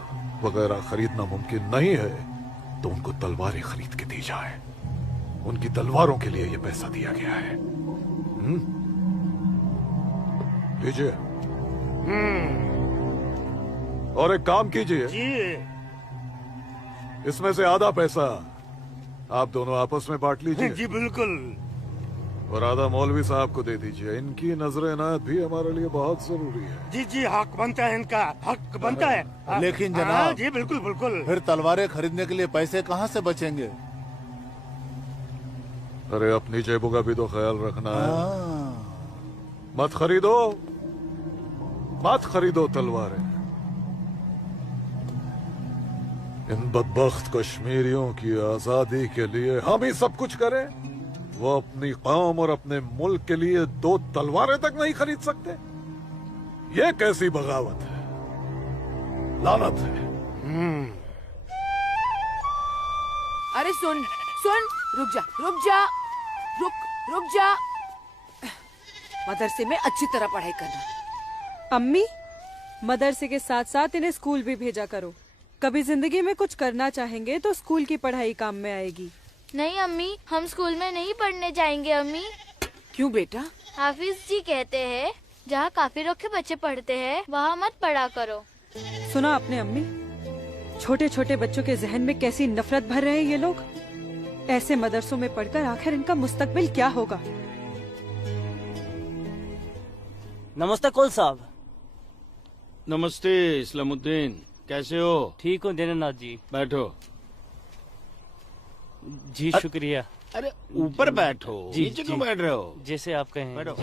वगैरह खरीदना मुमकिन नहीं है, तो उनको तलवारें खरीद के दी जाए। उनकी तलवारों के लिए ये पैसा दिया गया है। लीजिए। और एक काम कीजिए, इसमें से आधा पैसा आप दोनों आपस में बांट लीजिए। जी बिल्कुल। और आधा मौलवी साहब को दे दीजिए। इनकी नजर इनायत भी हमारे लिए बहुत जरूरी है। जी जी, हक बनता है, इनका हक बनता है। लेकिन जनाब, जी बिल्कुल बिल्कुल। फिर तलवारें खरीदने के लिए पैसे कहाँ से बचेंगे? अरे अपनी जेबों का भी तो ख्याल रखना है। मत खरीदो, मत खरीदो तलवारें। इन बदबख्त कश्मीरियों की आजादी के लिए हम ही सब कुछ करें, वो अपनी कौम और अपने मुल्क के लिए 2 तलवारें तक नहीं खरीद सकते। ये कैसी बगावत है, लानत है। अरे सुन सुन, रुक जा रुक जा, रुक जा। मदरसे में अच्छी तरह पढ़ाई करना। अम्मी, मदरसे के साथ साथ इन्हें स्कूल भी भेजा करो। कभी जिंदगी में कुछ करना चाहेंगे तो स्कूल की पढ़ाई काम में आएगी। नहीं अम्मी, हम स्कूल में नहीं पढ़ने जाएंगे अम्मी। क्यों बेटा? हाफिज जी कहते हैं जहाँ काफिरों के बच्चे पढ़ते हैं वहाँ मत पढ़ा करो। सुना आपने अम्मी? छोटे छोटे बच्चों के जहन में कैसी नफरत भर रहे हैं ये लोग। ऐसे मदरसों में पढ़कर आखिर इनका मुस्तकबिल क्या होगा? नमस्ते कुल साहब। नमस्ते इस्लामुद्दीन, कैसे हो? ठीक हूँ दीनानाथ जी। बैठो। जी शुक्रिया। अरे ऊपर बैठो, जी, नीचे क्यों जी। बैठ रहे हो? जैसे आप कहें। बैठो।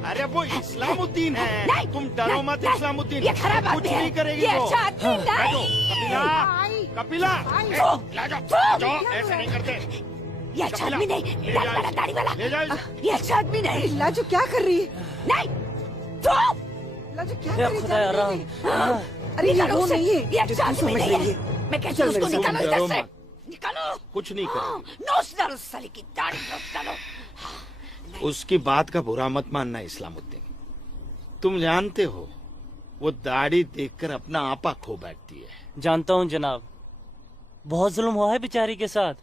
अरे वो इस्लामुद्दीन है, तुम डरो मत। इस्लामुद्दीन ये खराब आदमी कुछ है। नहीं करेगी ये वो। अच्छा आदमी हाँ, नहीं। बैठो। कपिला, ला जाओ, ऐसे नहीं करते। ये अच्छा आदमी नहीं, दाढ़ी वाला, दाढ़ी वाला। ले जाओ। ये अच्छा आदमी नहीं। लाजो क्या कर रही है? नहीं, चुप। लाजो क्या ये कर रही खुदा है? यार। अरे ये वो उसे- नहीं है ये अच्छा जो तू आदमी समझ नहीं रही है। है। मैं कहती चल हूँ उसको मेरे निकालो साथ। इधर डरो से। मत। निकालो। कुछ नहीं करेंगे। नोच डालो साले की दाढ़ी, नोच डालो। उसकी बात का बुरा मत मानना इस्लामुद्दीन। तुम जानते हो वो दाढ़ी देखकर अपना आपा खो बैठती है। जानता हूँ जनाब, बहुत जुल्म हुआ है बेचारी के साथ।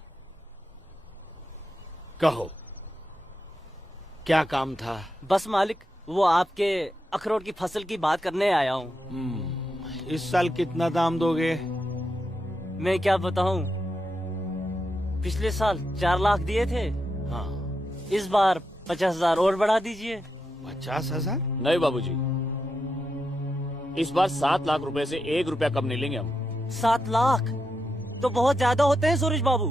कहो क्या काम था? बस मालिक, वो आपके अखरोट की फसल की बात करने आया हूँ। इस साल कितना दाम दोगे? मैं क्या बताऊं, पिछले साल 4 लाख दिए थे। हाँ, इस बार 50,000 और बढ़ा दीजिए। 50,000? नहीं बाबूजी, इस बार 7 लाख रुपए से 1 रुपया कम नहीं लेंगे हम। 7 लाख तो बहुत ज्यादा होते हैं सूरज बाबू।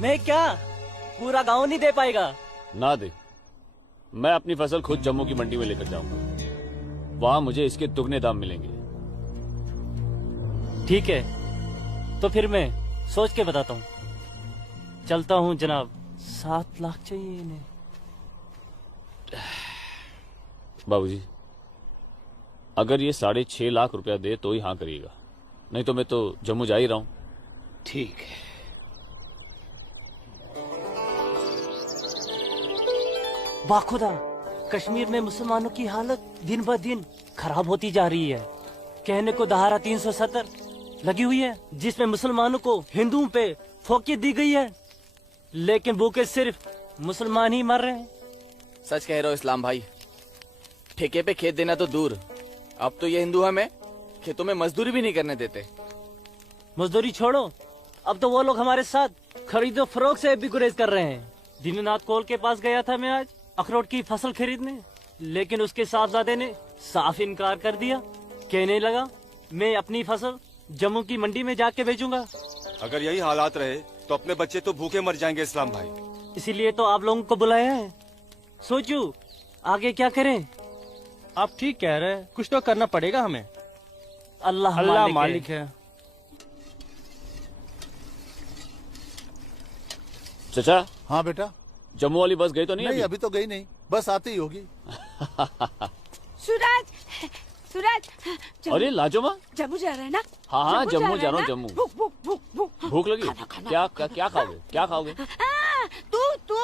मैं क्या पूरा गांव नहीं दे पाएगा? ना दे, मैं अपनी फसल खुद जम्मू की मंडी में लेकर जाऊंगा। वहां मुझे इसके दुगने दाम मिलेंगे। ठीक है, तो फिर मैं सोच के बताता हूँ। चलता हूँ जनाब। 7 लाख चाहिए इन्हें। बाबूजी, अगर ये 6.5 लाख रुपया दे तो ही हाँ करिएगा, नहीं तो मैं तो जम्मू जा ही रहा हूँ। ठीक है। बाखुदा, कश्मीर में मुसलमानों की हालत दिन ब दिन खराब होती जा रही है। कहने को धारा 370 लगी हुई है, जिसमें मुसलमानों को हिंदुओं पे फोकियत दी गई है, लेकिन भूखे सिर्फ मुसलमान ही मर रहे हैं। सच कह रहे हो इस्लाम भाई, ठेके पे खेत देना तो दूर, अब तो ये हिंदू हमें खेतों में मजदूरी भी नहीं करने देते। मजदूरी छोड़ो, अब तो वो लोग हमारे साथ खरीदो फरोख्त से भी गुरेज कर रहे हैं। दीननाथ कोल के पास गया था मैं आज अखरोट की फसल खरीदने, लेकिन उसके साहबजादे ने साफ इनकार कर दिया। कहने लगा मैं अपनी फसल जम्मू की मंडी में जाके बेचूंगा। अगर यही हालात रहे तो अपने बच्चे तो भूखे मर जाएंगे इस्लाम भाई। इसीलिए तो आप लोगों को बुलाया है। सोचो आगे क्या करें। आप ठीक कह रहे हैं, कुछ तो करना पड़ेगा हमें। अल्लाह मालिक है। चचा। हाँ बेटा। जम्मू वाली बस गई तो नहीं? अभी तो गई नहीं, बस आती ही होगी। सूरज, सूरज। अरे लाजोमा, जम्मू जा रहे हैं ना? हाँ जम्मू जा रहा हूँ। जम्मू भूख लगी? खाना, क्या खाओगे? क्या खाओगे? तू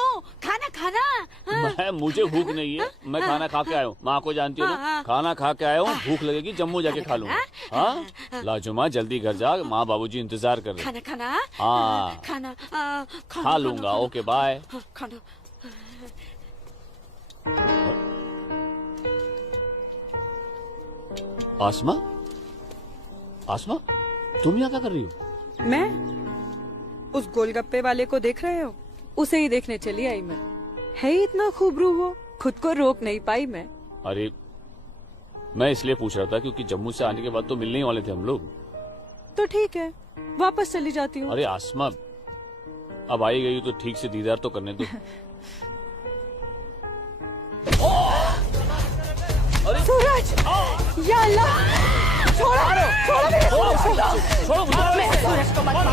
खाना खाना। मुझे भूख नहीं है, मैं खाना खा के आया हूँ। माँ को जानती हो ना, खाना खा के आया हूँ। भूख लगेगी जम्मू जाके खा लूंगा। हाँ लाजोमा, जल्दी घर जा, माँ बाबूजी इंतजार कर रहे। खाना हाँ खाना खा लूंगा। Okay bye. खाना। आसमा, आसमा, तुम यहाँ क्या कर रही हो? मैं उस गोलगप्पे वाले को देख रहे हो? उसे ही देखने चली आई मैं। है ही इतना खूबरू वो, खुद को रोक नहीं पाई मैं। अरे मैं इसलिए पूछ रहा था क्योंकि जम्मू से आने के बाद तो मिलने ही वाले थे हम लोग। तो ठीक है, वापस चली जाती हूँ। अरे आसमा, अब आई गई तो ठीक से दीदार तो करने दो। सूरज, या अल्लाह, छोड़ो मेरे मैं सूरज को मत मारो।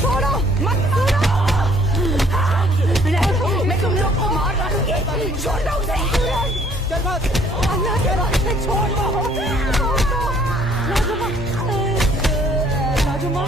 छोड़ो मत मारो। मैं तुम लोग को मार डालूंगी। छोड़ दो उसे। अल्लाह के वास्ते छोड़ दो। लाजुमा,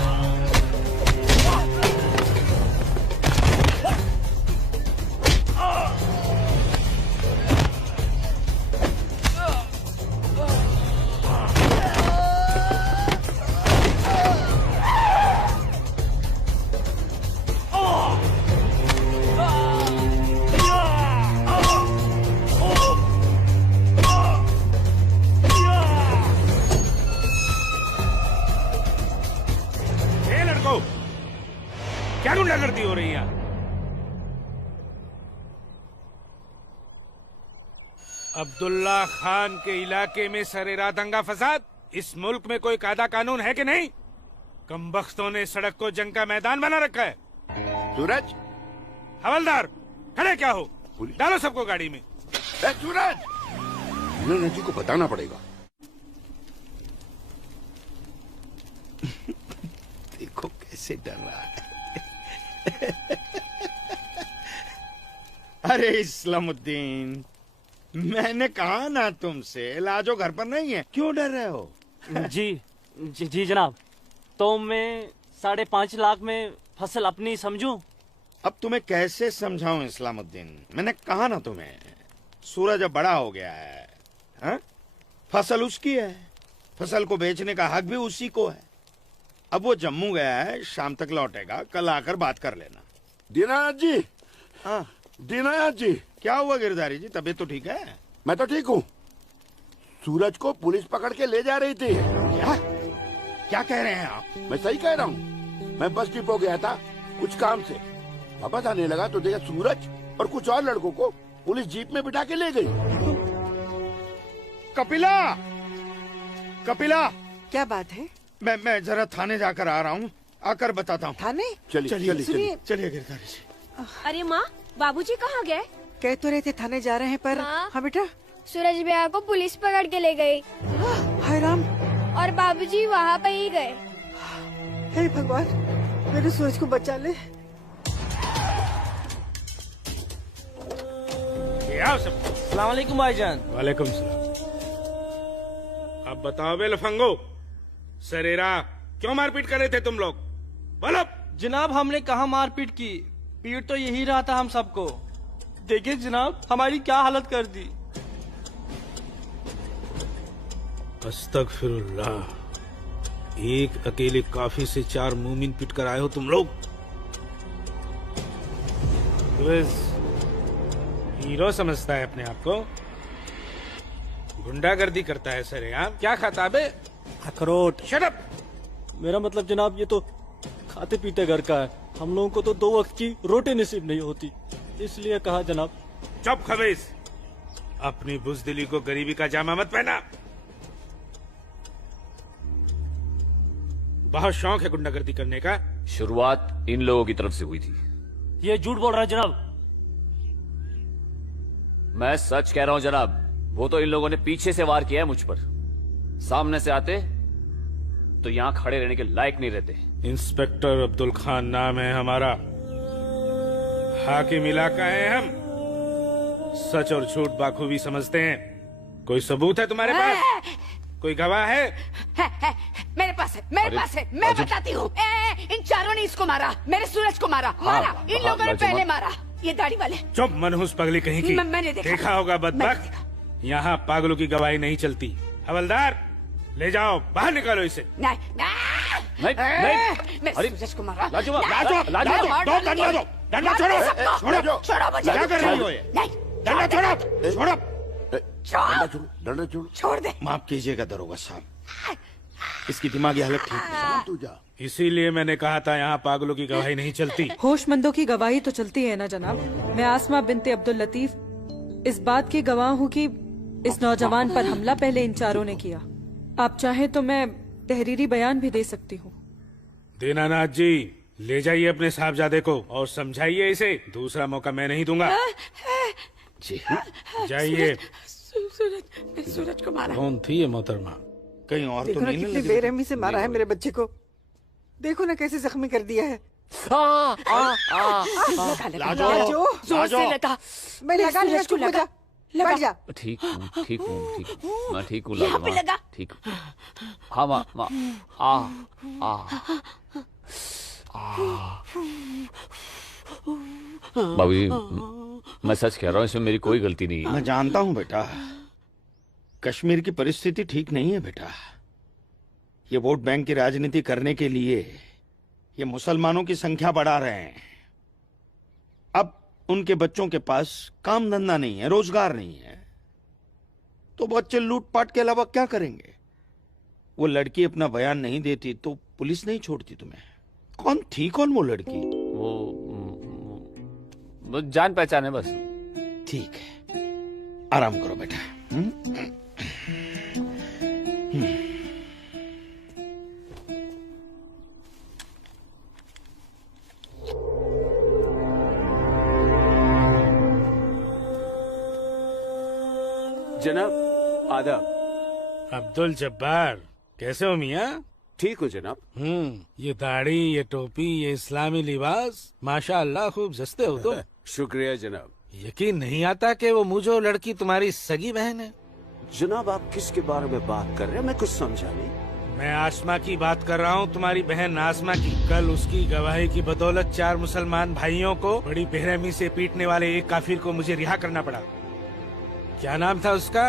क्या गुंडागर्दी हो रही है? अब्दुल्ला खान के इलाके में सरेराह दंगा फसाद। इस मुल्क में कोई कायदा कानून है कि नहीं? कमबख्तों ने सड़क को जंग का मैदान बना रखा है। सूरज, हवलदार खड़े क्या हो? डालो सबको गाड़ी में। सूरज, इन्होंने जी को बताना पड़ेगा। देखो कैसे डर रहा है। अरे इस्लामुद्दीन, मैंने कहा ना तुमसे, लाजो घर पर नहीं है, क्यों डर रहे हो? जी जनाब, तो मैं 5.5 लाख में फसल अपनी समझूं? अब तुम्हें कैसे समझाऊं इस्लामुद्दीन, मैंने कहा ना तुम्हें, सूरज अब बड़ा हो गया है, हा? फसल उसकी है, फसल को बेचने का हक भी उसी को है। अब वो जम्मू गया है, शाम तक लौटेगा, कल आकर बात कर लेना। दीनानाथ जी, हाँ दीनानाथ जी, क्या हुआ गिरधारी जी, तबीयत तो ठीक है? मैं तो ठीक हूँ। सूरज को पुलिस पकड़ के ले जा रही थी। क्या कह रहे हैं आप? मैं सही कह रहा हूँ। मैं बस डिपो गया था कुछ काम से, वापस आने लगा तो देखा सूरज और कुछ और लड़कों को पुलिस जीप में बिठा के ले गई। कपिला, कपिला, क्या बात है? मैं जरा थाने जाकर आ रहा हूँ, आकर बताता हूँ। थाने? चलिए गिरधारी जी। अरे माँ, बाबूजी कहाँ गए? कह तो रहे थे थाने जा रहे हैं पर। हाँ बेटा। सूरज भैया को पुलिस पकड़ के ले गई। हाय राम। और बाबूजी वहाँ पे ही गए। हे भगवान, मेरे सूरज को बचा ले। अस्सलाम वालेकुम भाईजान। वालेकुम सलाम। अब बताओ बे लफंगो, सरेरा क्यों मारपीट कर रहे थे तुम लोग? बोलो। जनाब हमने कहा मारपीट की, पीट तो यही रहा था हम सबको। देखिए जनाब हमारी क्या हालत कर दी। अस्तगफिरुल्लाह, एक अकेले काफी से 4 मूमिन पिट कर आए हो तुम लोग। हीरो समझता है अपने आप को, गुंडागर्दी करता है सरेआम। क्या खाता बे? अखरोट। Shut up. मेरा मतलब जनाब ये तो खाते पीते घर का है, हम लोगों को तो 2 वक्त की रोटी नसीब नहीं होती, इसलिए कहा जनाब। चुप खबीस, अपनी बुज़दिली को गरीबी का जामा मत पहना। बहुत शौक है गुंडागर्दी करने का। शुरुआत इन लोगों की तरफ से हुई थी। ये झूठ बोल रहा है जनाब। मैं सच कह रहा हूं जनाब, वो तो इन लोगों ने पीछे से वार किया है मुझ पर। सामने से आते तो यहाँ खड़े रहने के लायक नहीं रहते। इंस्पेक्टर अब्दुल खान नाम है हमारा, हाकिम इलाका है हम, सच और झूठ बाखूबी समझते हैं। कोई सबूत है तुम्हारे पास? कोई गवाह है? मेरे पास है, मेरे पास है, मैं बताती हूँ। इन चारों ने इसको मारा, मेरे सूरज को मारा। इन लोगों ने पहले मारा, ये दाढ़ी वाले। चुप मनहूस पगली कहीं की। मैंने देखा होगा बदबख्त, यहाँ पागलों की गवाही नहीं चलती। हवलदार ले जाओ, बाहर निकालो इसे। नहीं, मेरे सूरज को मारा। डंडा छोड़ो, क्या कर रही हो ये? डंडा छोड़ो, डंडा छोड़ो। छोड़ दे। माफ कीजिएगा दरोगा साहब, इसकी दिमागी हालत ठीक है। तू जा। इसीलिए मैंने कहा था यहाँ पागलों की गवाही नहीं चलती। होशमंदों की गवाही तो चलती है ना जनाब। मैं आसमा बिनते अब्दुल लतीफ इस बात की गवाह हूँ कि इस नौजवान पर हमला पहले इन चारों ने किया। आप चाहें तो मैं तहरीरी बयान भी दे सकती हूँ। दीनानाथ जी, ले जाइए अपने साहबजादे को और समझाइए इसे, दूसरा मौका मैं नहीं दूंगा। जी जाइए। सूरज को मारा। कौन थी ये मोहतरमा? कहीं और देखो तो ना नहीं कितनी बेरहमी से मारा है मेरे बच्चे को। देखो ना कैसे जख्मी कर दिया है। जोर से लगा। मैं लगा लिया, चुप हो जा, बैठ जा। ठीक हूँ, ठीक हूँ, ठीक हूँ, मैं ठीक हूँ। यहाँ पे लगा। ठीक हूँ। हाँ माँ, बाबूजी, मैं सच कह रहा हूँ, इसमें मेरी कोई गलती नहीं है। मैं जानता हूँ बेटा, कश्मीर की परिस्थिति ठीक नहीं है बेटा। ये वोट बैंक की राजनीति करने के लिए ये मुसलमानों की संख्या बढ़ा रहे हैं। अब उनके बच्चों के पास काम धंधा नहीं है, रोजगार नहीं है, तो बच्चे लूटपाट के अलावा क्या करेंगे? वो लड़की अपना बयान नहीं देती तो पुलिस नहीं छोड़ती तुम्हें। कौन थी वो लड़की? वो जान पहचान है बस। ठीक है, आराम करो बेटा। जनाब आदाब। अब्दुल जब्बार, कैसे हो मियाँ? ठीक हो जनाब। ये दाढ़ी, ये टोपी, ये इस्लामी लिबास, माशाअल्लाह खूब जस्ते हो तुम। शुक्रिया जनाब। यकीन नहीं आता कि वो मुझो लड़की तुम्हारी सगी बहन है। जनाब आप किसके बारे में बात कर रहे हैं? मैं कुछ समझा नहीं। मैं आसमा की बात कर रहा हूँ, तुम्हारी बहन आसमा की। कल उसकी गवाही की बदौलत 4 मुसलमान भाइयों को बड़ी बेरहमी से पीटने वाले एक काफिर को मुझे रिहा करना पड़ा। क्या नाम था उसका?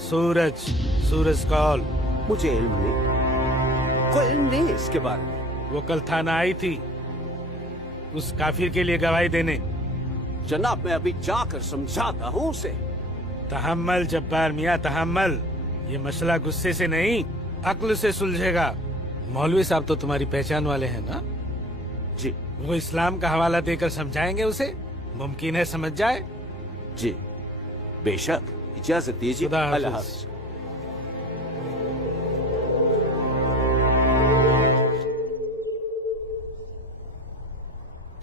सूरज कौल। मुझे इल्म नहीं, कोई इल्म नहीं इसके बारे में। वो कल थाना आई थी उस काफिर के लिए गवाही देने। जनाब, मैं अभी जाकर समझाता हूँ उसे। तहम्मल जब्बार मियाँ, तहम्मल। ये मसला गुस्से से नहीं, अक्ल से सुलझेगा। मौलवी साहब तो तुम्हारी पहचान वाले हैं ना? जी। वो इस्लाम का हवाला देकर समझाएंगे उसे, मुमकिन है समझ जाए। जी बेशक, इजाजत दीजिए। अल्लाह हाफ़िज़।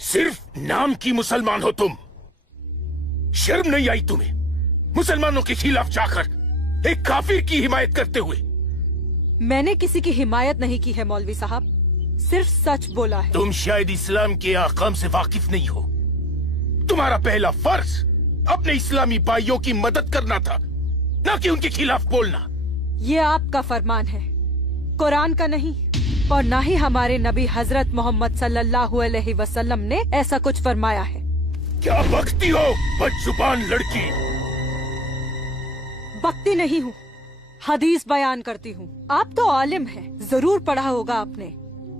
सिर्फ नाम की मुसलमान हो तुम, शर्म नहीं आई तुम्हें मुसलमानों के खिलाफ जाकर एक काफिर की हिमायत करते हुए? मैंने किसी की हिमायत नहीं की है मौलवी साहब, सिर्फ सच बोला है। तुम शायद इस्लाम के अहकाम से वाकिफ नहीं हो। तुम्हारा पहला फर्ज अपने इस्लामी भाइयों की मदद करना था, न कि उनके खिलाफ बोलना। ये आपका फरमान है, कुरान का नहीं, और न ही हमारे नबी हजरत मोहम्मद सल्लल्लाहु अलैहि वसल्लम ने ऐसा कुछ फरमाया है। क्या बकती हो बदजुबान लड़की? बकती नहीं हूँ, हदीस बयान करती हूँ। आप तो आलिम हैं, जरूर पढ़ा होगा आपने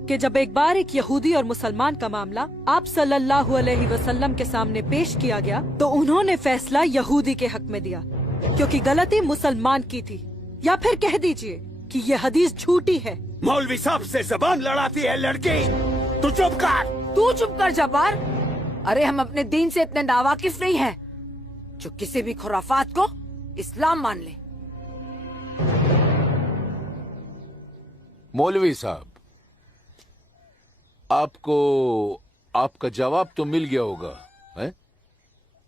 कि जब एक बार एक यहूदी और मुसलमान का मामला आप सल्लल्लाहु अलैहि वसल्लम के सामने पेश किया गया तो उन्होंने फैसला यहूदी के हक में दिया, क्योंकि गलती मुसलमान की थी। या फिर कह दीजिए कि ये हदीस झूठी है। मौलवी साहब से जबान लड़ाती है लड़की, तू चुप कर। तू चुप कर जब्बार। अरे हम अपने दीन से इतने नावाकिफ नहीं हैं जो किसी भी खुराफात को इस्लाम मान ले। मौलवी साहब, आपको आपका जवाब तो मिल गया होगा, है?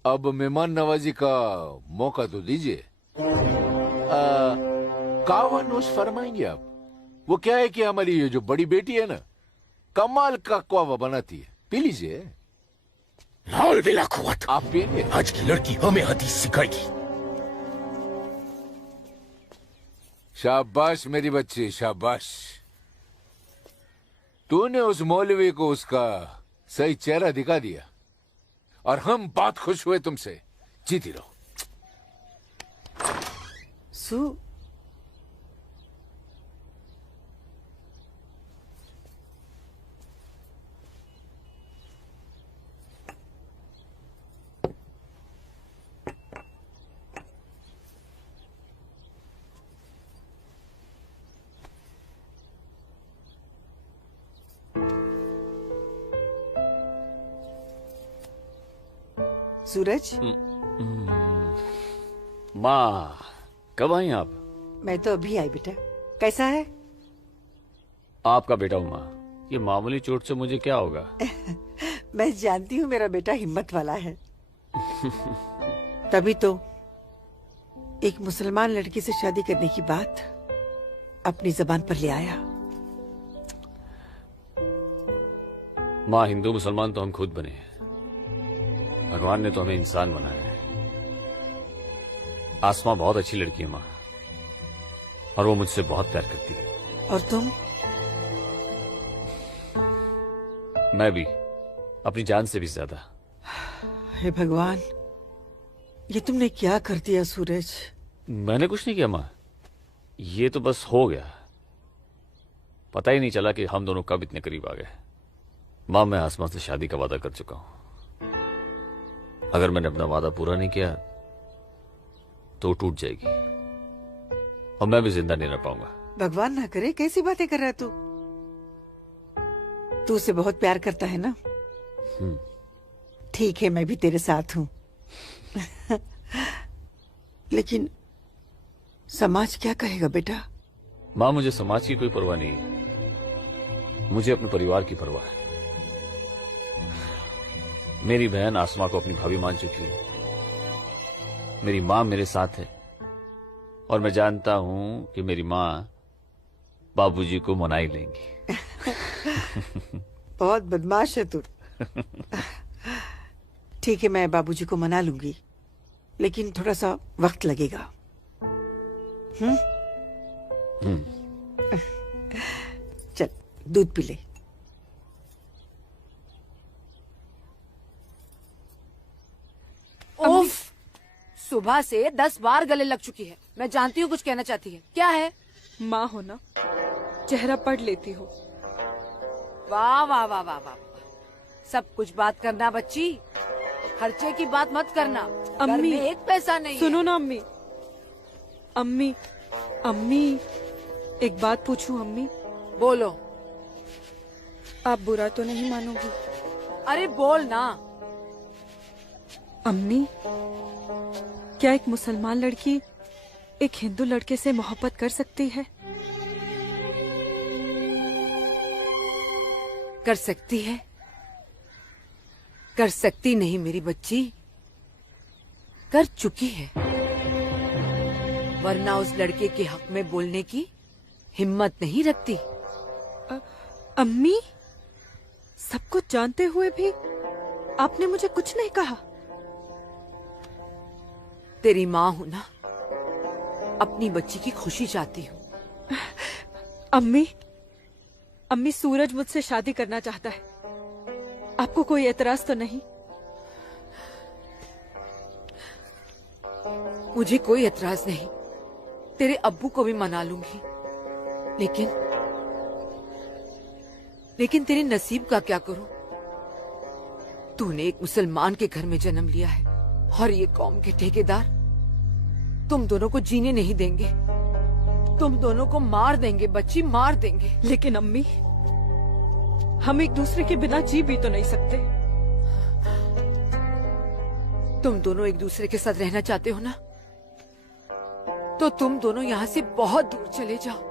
अब मेहमान नवाजी का मौका तो दीजिए। कावा नोश फरमाएंगे आप? वो क्या है कि हमारी ये जो बड़ी बेटी है ना, कमाल का कावा बनाती है, पी लीजिए। आप पिएंगे? आज की लड़की हमें हदीस सिखाएगी। शाबाश मेरी बच्ची, शाबाश। तूने उस मौलवी को उसका सही चेहरा दिखा दिया और हम बहुत खुश हुए तुमसे। जीती रहो। सूरज, माँ कब आई आप? मैं तो अभी आई बेटा। कैसा है? आपका बेटा हूँ माँ, ये मामूली चोट से मुझे क्या होगा? मैं जानती हूँ मेरा बेटा हिम्मत वाला है। तभी तो एक मुसलमान लड़की से शादी करने की बात अपनी जबान पर ले आया। माँ, हिंदू मुसलमान तो हम खुद बने हैं, भगवान ने तो हमें इंसान बनाया है। आसमा बहुत अच्छी लड़की है माँ, और वो मुझसे बहुत प्यार करती है। और तुम? मैं भी, अपनी जान से भी ज्यादा। हे भगवान, ये तुमने क्या कर दिया सूरज? मैंने कुछ नहीं किया माँ, ये तो बस हो गया। पता ही नहीं चला कि हम दोनों कब इतने करीब आ गए। माँ, मैं आसमा से शादी का वादा कर चुका हूं। अगर मैंने अपना वादा पूरा नहीं किया तो टूट जाएगी और मैं भी जिंदा नहीं रह पाऊंगा। भगवान ना करे, कैसी बातें कर रहा है तू? तू उसे बहुत प्यार करता है ना? ठीक है, मैं भी तेरे साथ हूँ। लेकिन समाज क्या कहेगा बेटा? माँ, मुझे समाज की कोई परवाह नहीं है, मुझे अपने परिवार की परवाह है। मेरी बहन आसमा को अपनी भाभी मान चुकी है, मेरी माँ मेरे साथ है, और मैं जानता हूं कि मेरी माँ बाबूजी को मना ही लेंगी। बहुत बदमाश है तू। ठीक है, मैं बाबूजी को मना लूंगी, लेकिन थोड़ा सा वक्त लगेगा। चल दूध पी ले। उफ, सुबह से 10 बार गले लग चुकी है। मैं जानती हूँ कुछ कहना चाहती है। क्या है? माँ हो ना, चेहरा पढ़ लेती हो। वाह वाह वाह वाह वाह, सब कुछ बात करना बच्ची, खर्चे की बात मत करना। घर अम्मी, में एक पैसा नहीं सुनो है। ना अम्मी। अम्मी, अम्मी, एक बात पूछूं अम्मी? बोलो। आप बुरा तो नहीं मानोगी? अरे बोल ना। अम्मी, क्या एक मुसलमान लड़की एक हिंदू लड़के से मोहब्बत कर सकती है? कर सकती है, कर सकती नहीं मेरी बच्ची, कर चुकी है। वरना उस लड़के के हक में बोलने की हिम्मत नहीं रखती। अम्मी, सब कुछ जानते हुए भी आपने मुझे कुछ नहीं कहा। तेरी माँ हूं ना, अपनी बच्ची की खुशी चाहती हूँ। अम्मी, अम्मी, सूरज मुझसे शादी करना चाहता है। आपको कोई एतराज तो नहीं? मुझे कोई एतराज नहीं, तेरे अब्बू को भी मना लूंगी। लेकिन तेरे नसीब का क्या करूं? तूने एक मुसलमान के घर में जन्म लिया है और ये कौम के ठेकेदार तुम दोनों को जीने नहीं देंगे। तुम दोनों को मार देंगे बच्ची, मार देंगे। लेकिन अम्मी, हम एक दूसरे के बिना जी भी तो नहीं सकते। तुम दोनों एक दूसरे के साथ रहना चाहते हो ना, तो तुम दोनों यहाँ से बहुत दूर चले जाओ,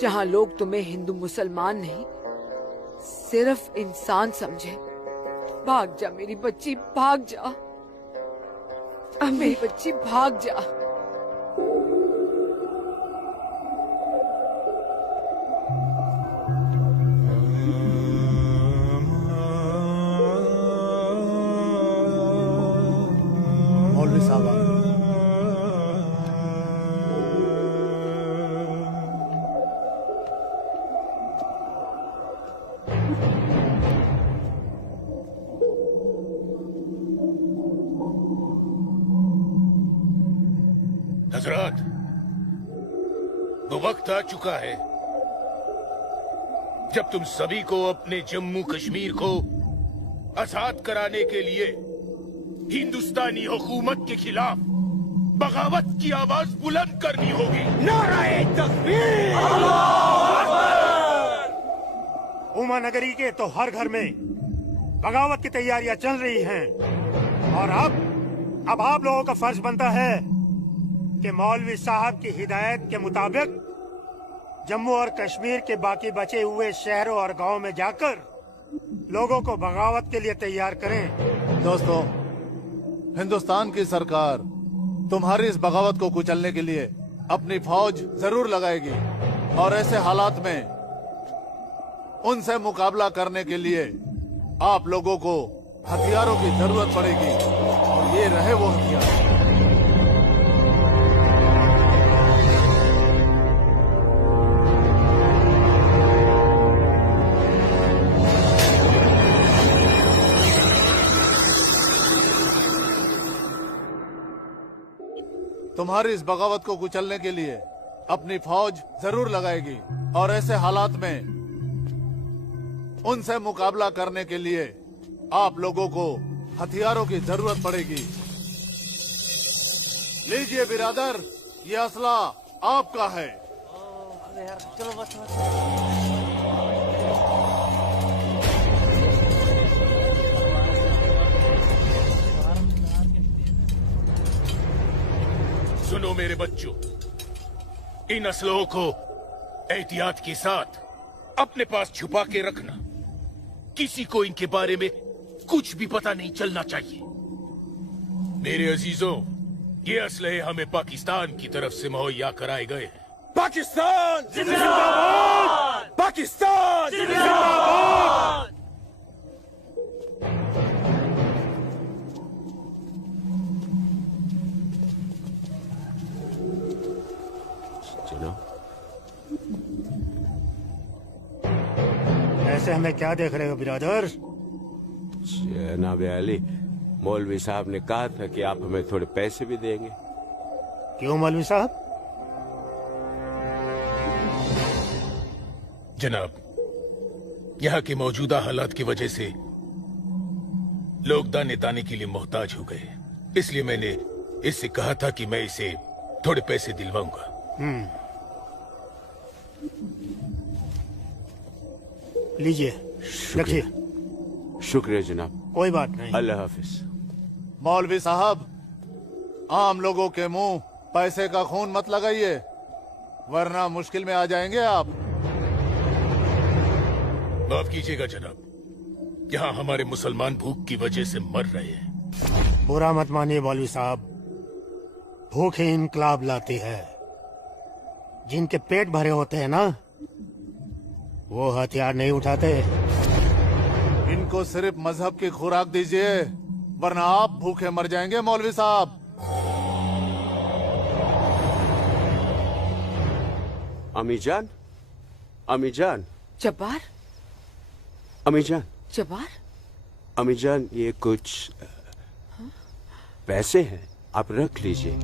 जहाँ लोग तुम्हें हिंदू मुसलमान नहीं, सिर्फ इंसान समझे। भाग जा मेरी बच्ची, भाग जा। मेरी बच्ची भाग जा। मौलवी साहब, हजरात, वो वक्त आ चुका है जब तुम सभी को अपने जम्मू कश्मीर को आजाद कराने के लिए हिंदुस्तानी हुकूमत के खिलाफ बगावत की आवाज बुलंद करनी होगी। नाराए तकबीर! उमा नगरी के तो हर घर में बगावत की तैयारियां चल रही हैं और अब आप लोगों का फर्ज बनता है कि मौलवी साहब की हिदायत के मुताबिक जम्मू और कश्मीर के बाकी बचे हुए शहरों और गांवों में जाकर लोगों को बगावत के लिए तैयार करें। दोस्तों, हिंदुस्तान की सरकार तुम्हारी इस बगावत को कुचलने के लिए अपनी फौज जरूर लगाएगी और ऐसे हालात में उनसे मुकाबला करने के लिए आप लोगों को हथियारों की जरूरत पड़ेगी और ये रहे वो हथियार। तुम्हारी इस बगावत को कुचलने के लिए अपनी फौज जरूर लगाएगी और ऐसे हालात में उनसे मुकाबला करने के लिए आप लोगों को हथियारों की जरूरत पड़ेगी। लीजिए बिरादर, ये असला आपका है। चलो बस। सुनो मेरे बच्चों, इन असलों को एहतियात के साथ अपने पास छुपा के रखना। किसी को इनके बारे में कुछ भी पता नहीं चलना चाहिए। मेरे अजीजों, ये असलहे हमें पाकिस्तान की तरफ से मुहैया कराए गए हैं। पाकिस्तान जिंदाबाद! पाकिस्तान जिंदाबाद! चलो। से हमें क्या देख रहे हो बिरादर? जनाब अली, मौलवी साहब ने कहा था कि आप हमें थोड़े पैसे भी देंगे। क्यों मौलवी साहब? जनाब, यहाँ के मौजूदा हालात की वजह से लोग दाने दाने के लिए मोहताज हो गए, इसलिए मैंने इससे कहा था कि मैं इसे थोड़े पैसे दिलवाऊंगा। लीजिए, रखिए। शुक्रिया जनाब। कोई बात नहीं। अल्लाह हाफिज। मौलवी साहब, आम लोगों के मुंह पैसे का खून मत लगाइए, वरना मुश्किल में आ जाएंगे आप। माफ कीजिएगा जनाब, यहाँ हमारे मुसलमान भूख की वजह से मर रहे हैं। बुरा मत मानिए मौलवी साहब, भूख ही इनकलाब लाती है। जिनके पेट भरे होते हैं ना, वो हथियार नहीं उठाते। इनको सिर्फ मजहब की खुराक दीजिए, वरना आप भूखे मर जाएंगे मौलवी साहब। अम्मी जान, अम्मी जान। जब्बार, अम्मी जान, जब्बार, अम्मी जान, ये कुछ पैसे हैं, आप रख लीजिए।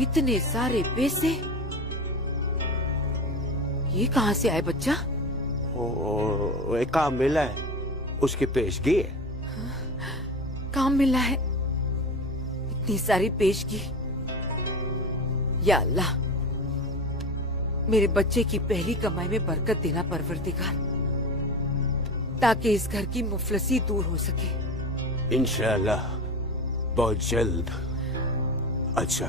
इतने सारे पैसे ये कहाँ से आए बच्चा? एक काम मिला है, उसकी पेशगी है। काम मिला है? इतनी सारी पेशगी। या अल्लाह, मेरे बच्चे की पहली कमाई में बरकत देना परवरदिगार, ताकि इस घर की मुफलसी दूर हो सके। इंशाअल्लाह बहुत जल्द। अच्छा,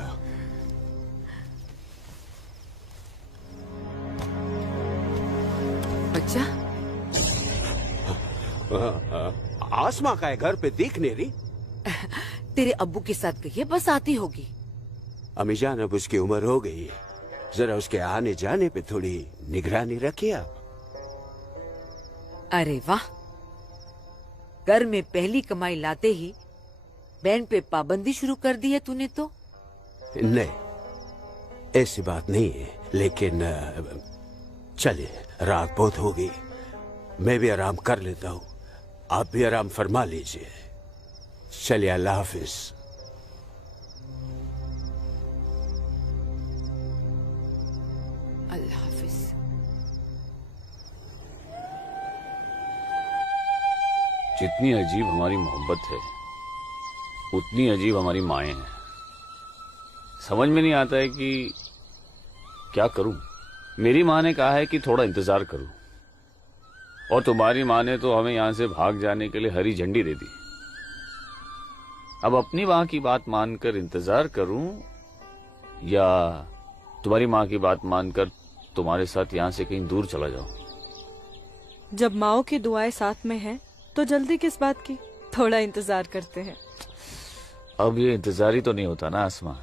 बच्चा, आसमा का है, घर पे दिख नहीं रही। तेरे अब्बू के साथ गई है, बस आती होगी। अम्मी जान, अब उसकी उम्र हो गई है, जरा उसके आने जाने पे थोड़ी निगरानी रखिए आप। अरे वाह, घर में पहली कमाई लाते ही बहन पे पाबंदी शुरू कर दी है तूने तो। नहीं, ऐसी बात नहीं है, लेकिन चलिए, रात बहुत हो गई, मैं भी आराम कर लेता हूँ, आप भी आराम फरमा लीजिए। चलिए, अल्लाह हाफिज। अल्लाह हाफिज। जितनी अजीब हमारी मोहब्बत है, उतनी अजीब हमारी माएं हैं। समझ में नहीं आता है कि क्या करूं। मेरी माँ ने कहा है कि थोड़ा इंतजार करूं, और तुम्हारी माँ ने तो हमें यहां से भाग जाने के लिए हरी झंडी दे दी। अब अपनी माँ की बात मानकर इंतजार करूं, या तुम्हारी माँ की बात मानकर तुम्हारे साथ यहाँ से कहीं दूर चला जाऊं। जब माओ की दुआएं साथ में हैं, तो जल्दी किस बात की, थोड़ा इंतजार करते हैं। अब ये इंतजार ही तो नहीं होता ना आसमा।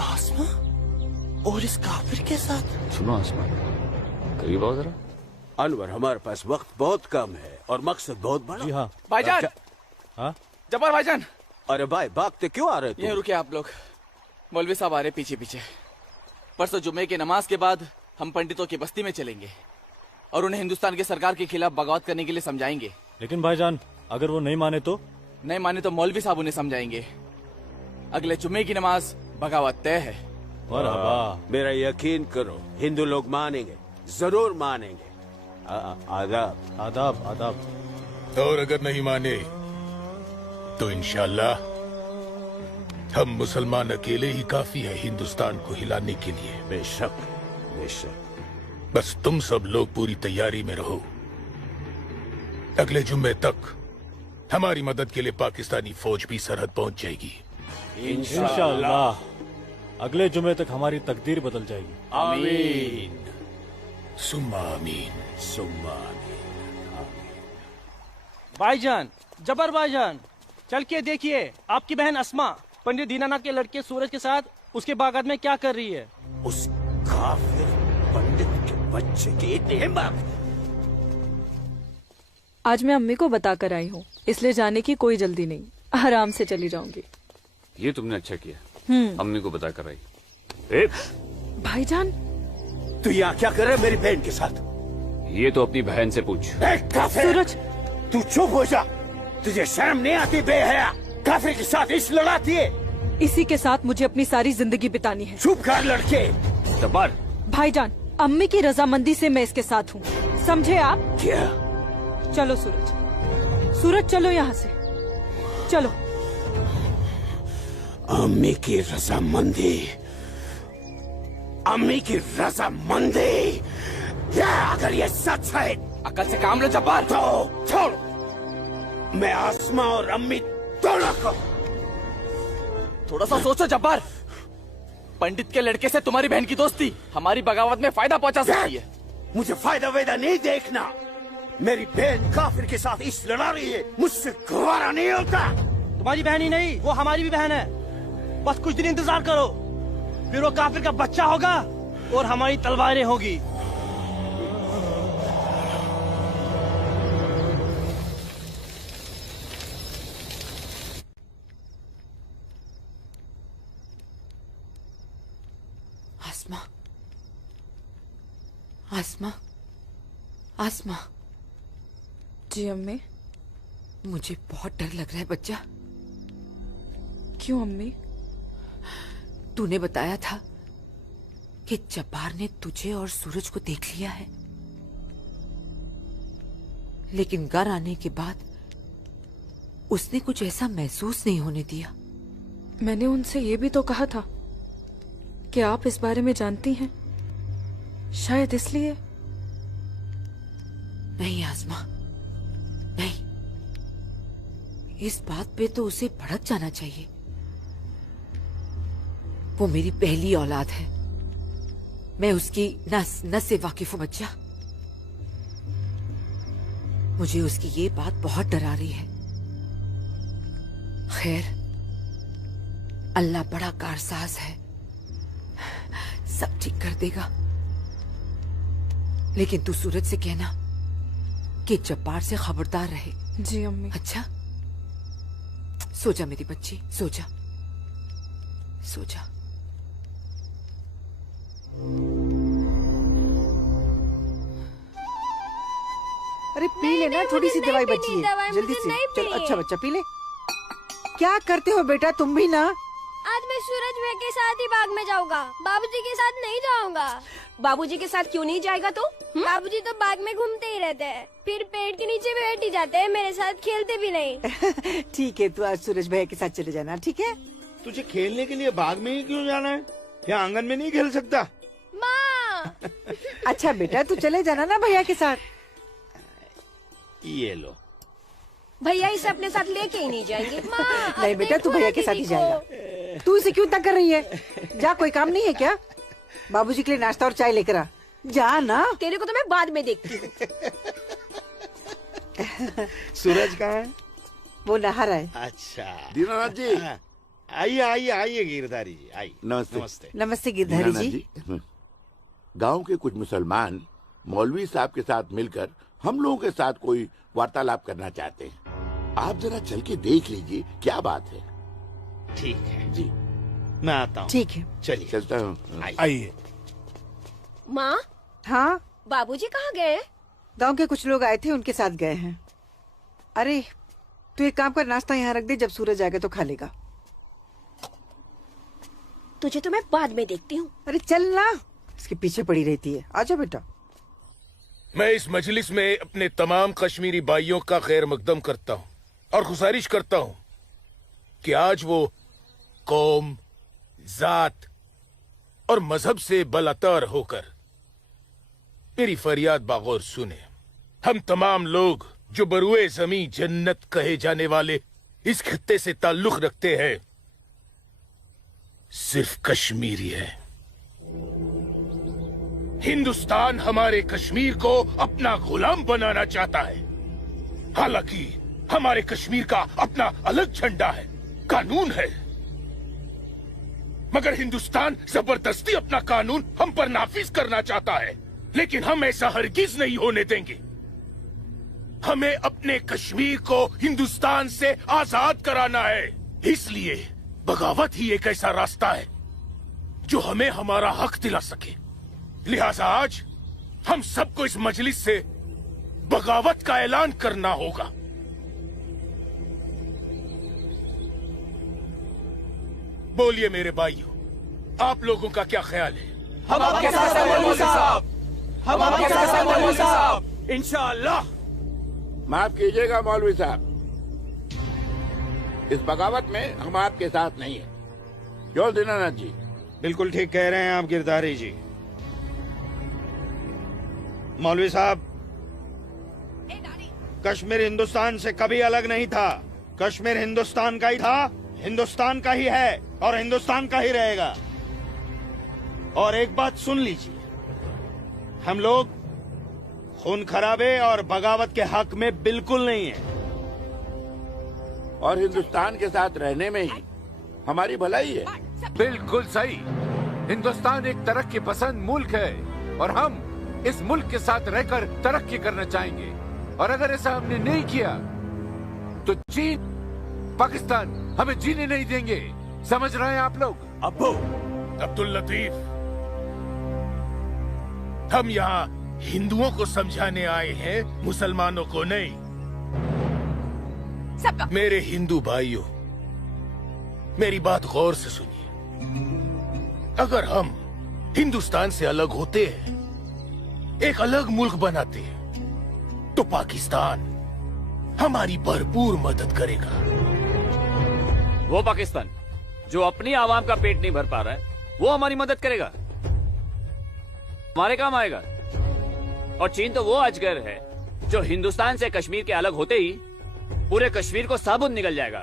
आसमा और इस काफिर के साथ। सुनो आसमा, करीब आओ जरा। अनवर, हमारे पास वक्त बहुत कम है और मकसद बहुत बड़ा। जी हाँ भाईजान। हाँ जब्बार भाईजान। अरे भाई, भागते क्यों आ रहे तुम? ये रुके आप लोग, मौलवी साहब आ रहे पीछे पीछे। परसों जुम्मे की नमाज के बाद हम पंडितों की बस्ती में चलेंगे और उन्हें हिंदुस्तान की सरकार के खिलाफ बगावत करने के लिए समझाएंगे। लेकिन भाईजान, अगर वो नहीं माने तो? नहीं माने तो मौलवी साहब उन्हें समझाएंगे। अगले जुम्मे की नमाज बगावत तय है। मेरा यकीन करो, हिंदू लोग मानेंगे, जरूर मानेंगे। आदाब आदाब आदाब। और अगर नहीं माने तो इंशाल्लाह हम मुसलमान अकेले ही काफी है हिंदुस्तान को हिलाने के लिए। बेशक बेशक। बस तुम सब लोग पूरी तैयारी में रहो। अगले जुम्मे तक हमारी मदद के लिए पाकिस्तानी फौज भी सरहद पहुंच जाएगी। इंशाअल्लाह अगले जुम्मे तक हमारी तकदीर बदल जाएगी। आमीन सुम्मा आमीन सुम्मा आमीन। भाईजान, जबर भाईजान, चल के देखिए आपकी बहन अस्मा पंडित दीनानाथ के लड़के सूरज के साथ उसके बागात में क्या कर रही है। उस काफिर पंडित के बच्चे की हिम्मत। आज मैं अम्मी को बताकर आई हूँ इसलिए जाने की कोई जल्दी नहीं, आराम से चली जाऊंगी। ये तुमने अच्छा किया, अम्मी को बता कर आई। भाईजान, तू यहाँ क्या कर रहा है मेरी बहन के साथ? ये तो अपनी बहन से पूछ। सूरज, तू चुप हो जा। तुझे शर्म नहीं आती बेहया? काफिर के साथ इश्क लड़ाती है। इसी के साथ मुझे अपनी सारी जिंदगी बितानी है। चुप कर लड़के। जब्बार। भाईजान, अम्मी की रजामंदी से मैं इसके साथ हूँ, समझे आप? क्या? चलो सूरज, सूरज चलो यहाँ से, चलो। अम्मी की रजामंदी, अम्मी की रजामंदी, क्या अगर ये सच है? अकल से काम लो जब्बार। तो छोड़, मैं आसमा और अम्मी दोनों को। थोड़ा सा सोचो जब्बार, पंडित के लड़के से तुम्हारी बहन की दोस्ती हमारी बगावत में फायदा पहुंचा सकती है। मुझे फायदा वेदा नहीं देखना। मेरी बहन काफिर के साथ इश्क लड़ा रही है, मुझसे गवारा नहीं होता। तुम्हारी बहन ही नहीं, वो हमारी भी बहन है। बस कुछ दिन इंतजार करो, फिर वो काफिर का बच्चा होगा और हमारी तलवारें होगी। आसमा, आसमा, आसमा। जी अम्मी। मुझे बहुत डर लग रहा है बच्चा। क्यों अम्मी? तूने बताया था कि जब्बार ने तुझे और सूरज को देख लिया है, लेकिन घर आने के बाद उसने कुछ ऐसा महसूस नहीं होने दिया। मैंने उनसे ये भी तो कहा था कि आप इस बारे में जानती हैं, शायद इसलिए। नहीं आसमा, नहीं। इस बात पे तो उसे भड़क जाना चाहिए। वो मेरी पहली औलाद है, मैं उसकी नस से वाकिफ हूं बच्चा। मुझे उसकी ये बात बहुत डरा रही है। खैर, अल्लाह बड़ा कारसाज है, सब ठीक कर देगा। लेकिन तू सूरज से कहना कि जब्बार से खबरदार रहे। जी अम्मी। अच्छा, सो जा मेरी बच्ची, सो जा, सो जा। अरे पी लेना, थोड़ी सी दवाई बची है, जल्दी से। चलो अच्छा बच्चा पी ले। क्या करते हो बेटा तुम भी ना? आज मैं सूरज भाई के साथ ही बाग में जाऊंगा, बाबूजी के साथ नहीं जाऊंगा। बाबूजी के साथ क्यों नहीं जाएगा तू? बाबूजी तो बाग में घूमते ही रहते हैं, फिर पेड़ के नीचे बैठ ही जाते हैं, मेरे साथ खेलते भी नहीं। ठीक है, तू आज सूरज भैया के साथ चले जाना, ठीक है? तुझे खेलने के लिए बाग में ही क्यों जाना है? यहाँ आंगन में नहीं खेल सकता? माँ। अच्छा बेटा, तू चले जाना ना भैया के साथ। ये लो। भैया इसे अपने साथ लेके ही नहीं जाएंगे। माँ, नहीं बेटा, तू भैया के साथ ही जाएगा। तू इसे क्यों तंग कर रही है? जा, कोई काम नहीं है क्या? बाबूजी के लिए नाश्ता और चाय लेकर आ। जा ना। तेरे को तो मैं बाद में देखती हूँ। सूरज कहाँ है? वो नहा रहा है। अच्छा दीनानाथ जी, आइए आइए आइए गिरधारी जी, आइए। नमस्ते। नमस्ते। नमस्ते गिरधारी जी। गांव के कुछ मुसलमान मौलवी साहब के साथ मिलकर हम लोगों के साथ कोई वार्तालाप करना चाहते हैं। आप जरा चल के देख लीजिए क्या बात है। ठीक है जी, मैं आता हूँ। ठीक है, चलिए चलता हूँ। आइए। माँ, हाँ बाबूजी कहाँ गए? गांव के कुछ लोग आए थे, उनके साथ गए हैं। अरे तू एक काम कर, नाश्ता यहाँ रख दे, जब सूरज आएगा तो खा लेगा। तुझे तो मैं बाद में देखती हूँ। अरे चल ना, इसके पीछे पड़ी रहती है। आजा बेटा। मैं इस मजलिस में अपने तमाम कश्मीरी भाइयों का खैर मकदम करता हूँ और गुजारिश करता हूँ कि आज वो कौम, जात और मजहब से बलातर होकर मेरी फरियाद बागौर सुने। हम तमाम लोग जो बरुए जमी जन्नत कहे जाने वाले इस खित्ते से ताल्लुक रखते हैं, सिर्फ कश्मीरी है। हिंदुस्तान हमारे कश्मीर को अपना गुलाम बनाना चाहता है। हालांकि हमारे कश्मीर का अपना अलग झंडा है, कानून है, मगर हिंदुस्तान जबरदस्ती अपना कानून हम पर नाफिज करना चाहता है। लेकिन हम ऐसा हरगिज नहीं होने देंगे। हमें अपने कश्मीर को हिंदुस्तान से आजाद कराना है। इसलिए बगावत ही एक ऐसा रास्ता है जो हमें हमारा हक दिला सके। लिहाजा आज हम सबको इस मजलिस से बगावत का ऐलान करना होगा। बोलिए मेरे भाइयों, आप लोगों का क्या ख्याल है? हम आपके साथ हैं मौलवी साहब, हम आपके साथ हैं मौलवी साहब, इंशाअल्लाह। माफ कीजिएगा मौलवी साहब, इस बगावत में हम आपके साथ नहीं है। क्यों दीनानाथ जी? बिल्कुल ठीक कह रहे हैं आप गिरधारी जी। मौलवी साहब, कश्मीर हिंदुस्तान से कभी अलग नहीं था। कश्मीर हिंदुस्तान का ही था, हिंदुस्तान का ही है और हिंदुस्तान का ही रहेगा। और एक बात सुन लीजिए, हम लोग खून खराबे और बगावत के हक में बिल्कुल नहीं है। और हिंदुस्तान के साथ रहने में ही हमारी भलाई है। बिल्कुल सही। हिंदुस्तान एक तरक्की पसंद मुल्क है और हम इस मुल्क के साथ रहकर तरक्की करना चाहेंगे। और अगर ऐसा हमने नहीं किया तो चीन, पाकिस्तान हमें जीने नहीं देंगे। समझ रहे हैं आप लोग? अब्बू अब्दुल लतीफ, हम यहाँ हिंदुओं को समझाने आए हैं, मुसलमानों को नहीं। मेरे हिंदू भाइयों, मेरी बात गौर से सुनिए। अगर हम हिंदुस्तान से अलग होते हैं, एक अलग मुल्क बनाते हैं, तो पाकिस्तान हमारी भरपूर मदद करेगा। वो पाकिस्तान जो अपनी आवाम का पेट नहीं भर पा रहा है, वो हमारी मदद करेगा, हमारे काम आएगा। और चीन तो वो अजगर है जो हिंदुस्तान से कश्मीर के अलग होते ही पूरे कश्मीर को साबुत निकल जाएगा।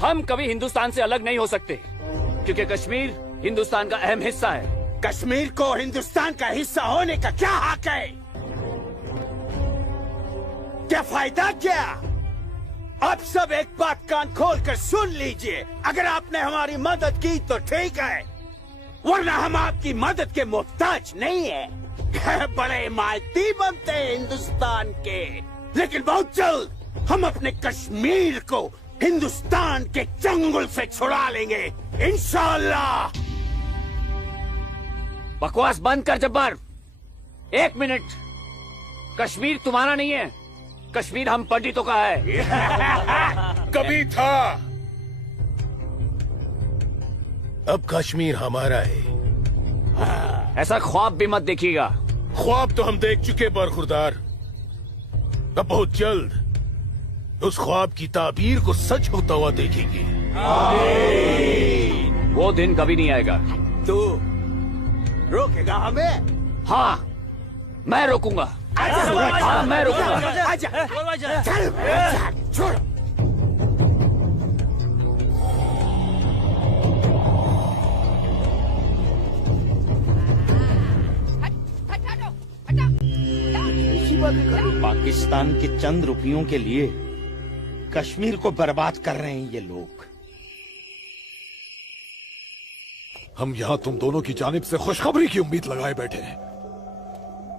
हम कभी हिंदुस्तान से अलग नहीं हो सकते, क्योंकि कश्मीर हिंदुस्तान का अहम हिस्सा है। कश्मीर को हिंदुस्तान का हिस्सा होने का क्या हक है? क्या फायदा क्या? आप सब एक बात कान खोल कर सुन लीजिए। अगर आपने हमारी मदद की तो ठीक है, वरना हम आपकी मदद के मोहताज नहीं है। बड़े हिमायती बनते हैं हिंदुस्तान के, लेकिन बहुत जल्द हम अपने कश्मीर को हिंदुस्तान के चंगुल से छुड़ा लेंगे, इंशाअल्लाह। बकवास बंद कर जब्बार। 1 मिनट, कश्मीर तुम्हारा नहीं है, कश्मीर हम पंडितों का है। कभी था, अब कश्मीर हमारा है। ऐसा ख्वाब भी मत देखिएगा। ख्वाब तो हम देख चुके बरखुरदार। अब बहुत जल्द उस ख्वाब की ताबीर को सच होता हुआ देखेंगे। वो दिन कभी नहीं आएगा। तू रोकेगा हमें? हाँ, मैं रोकूंगा। हाँ, मैं रोकूंगा। आजा, चल, छोड़। पाकिस्तान के चंद रुपयों के लिए कश्मीर को बर्बाद कर रहे हैं ये लोग। हम यहाँ तुम दोनों की जानिब से खुशखबरी की उम्मीद लगाए बैठे हैं,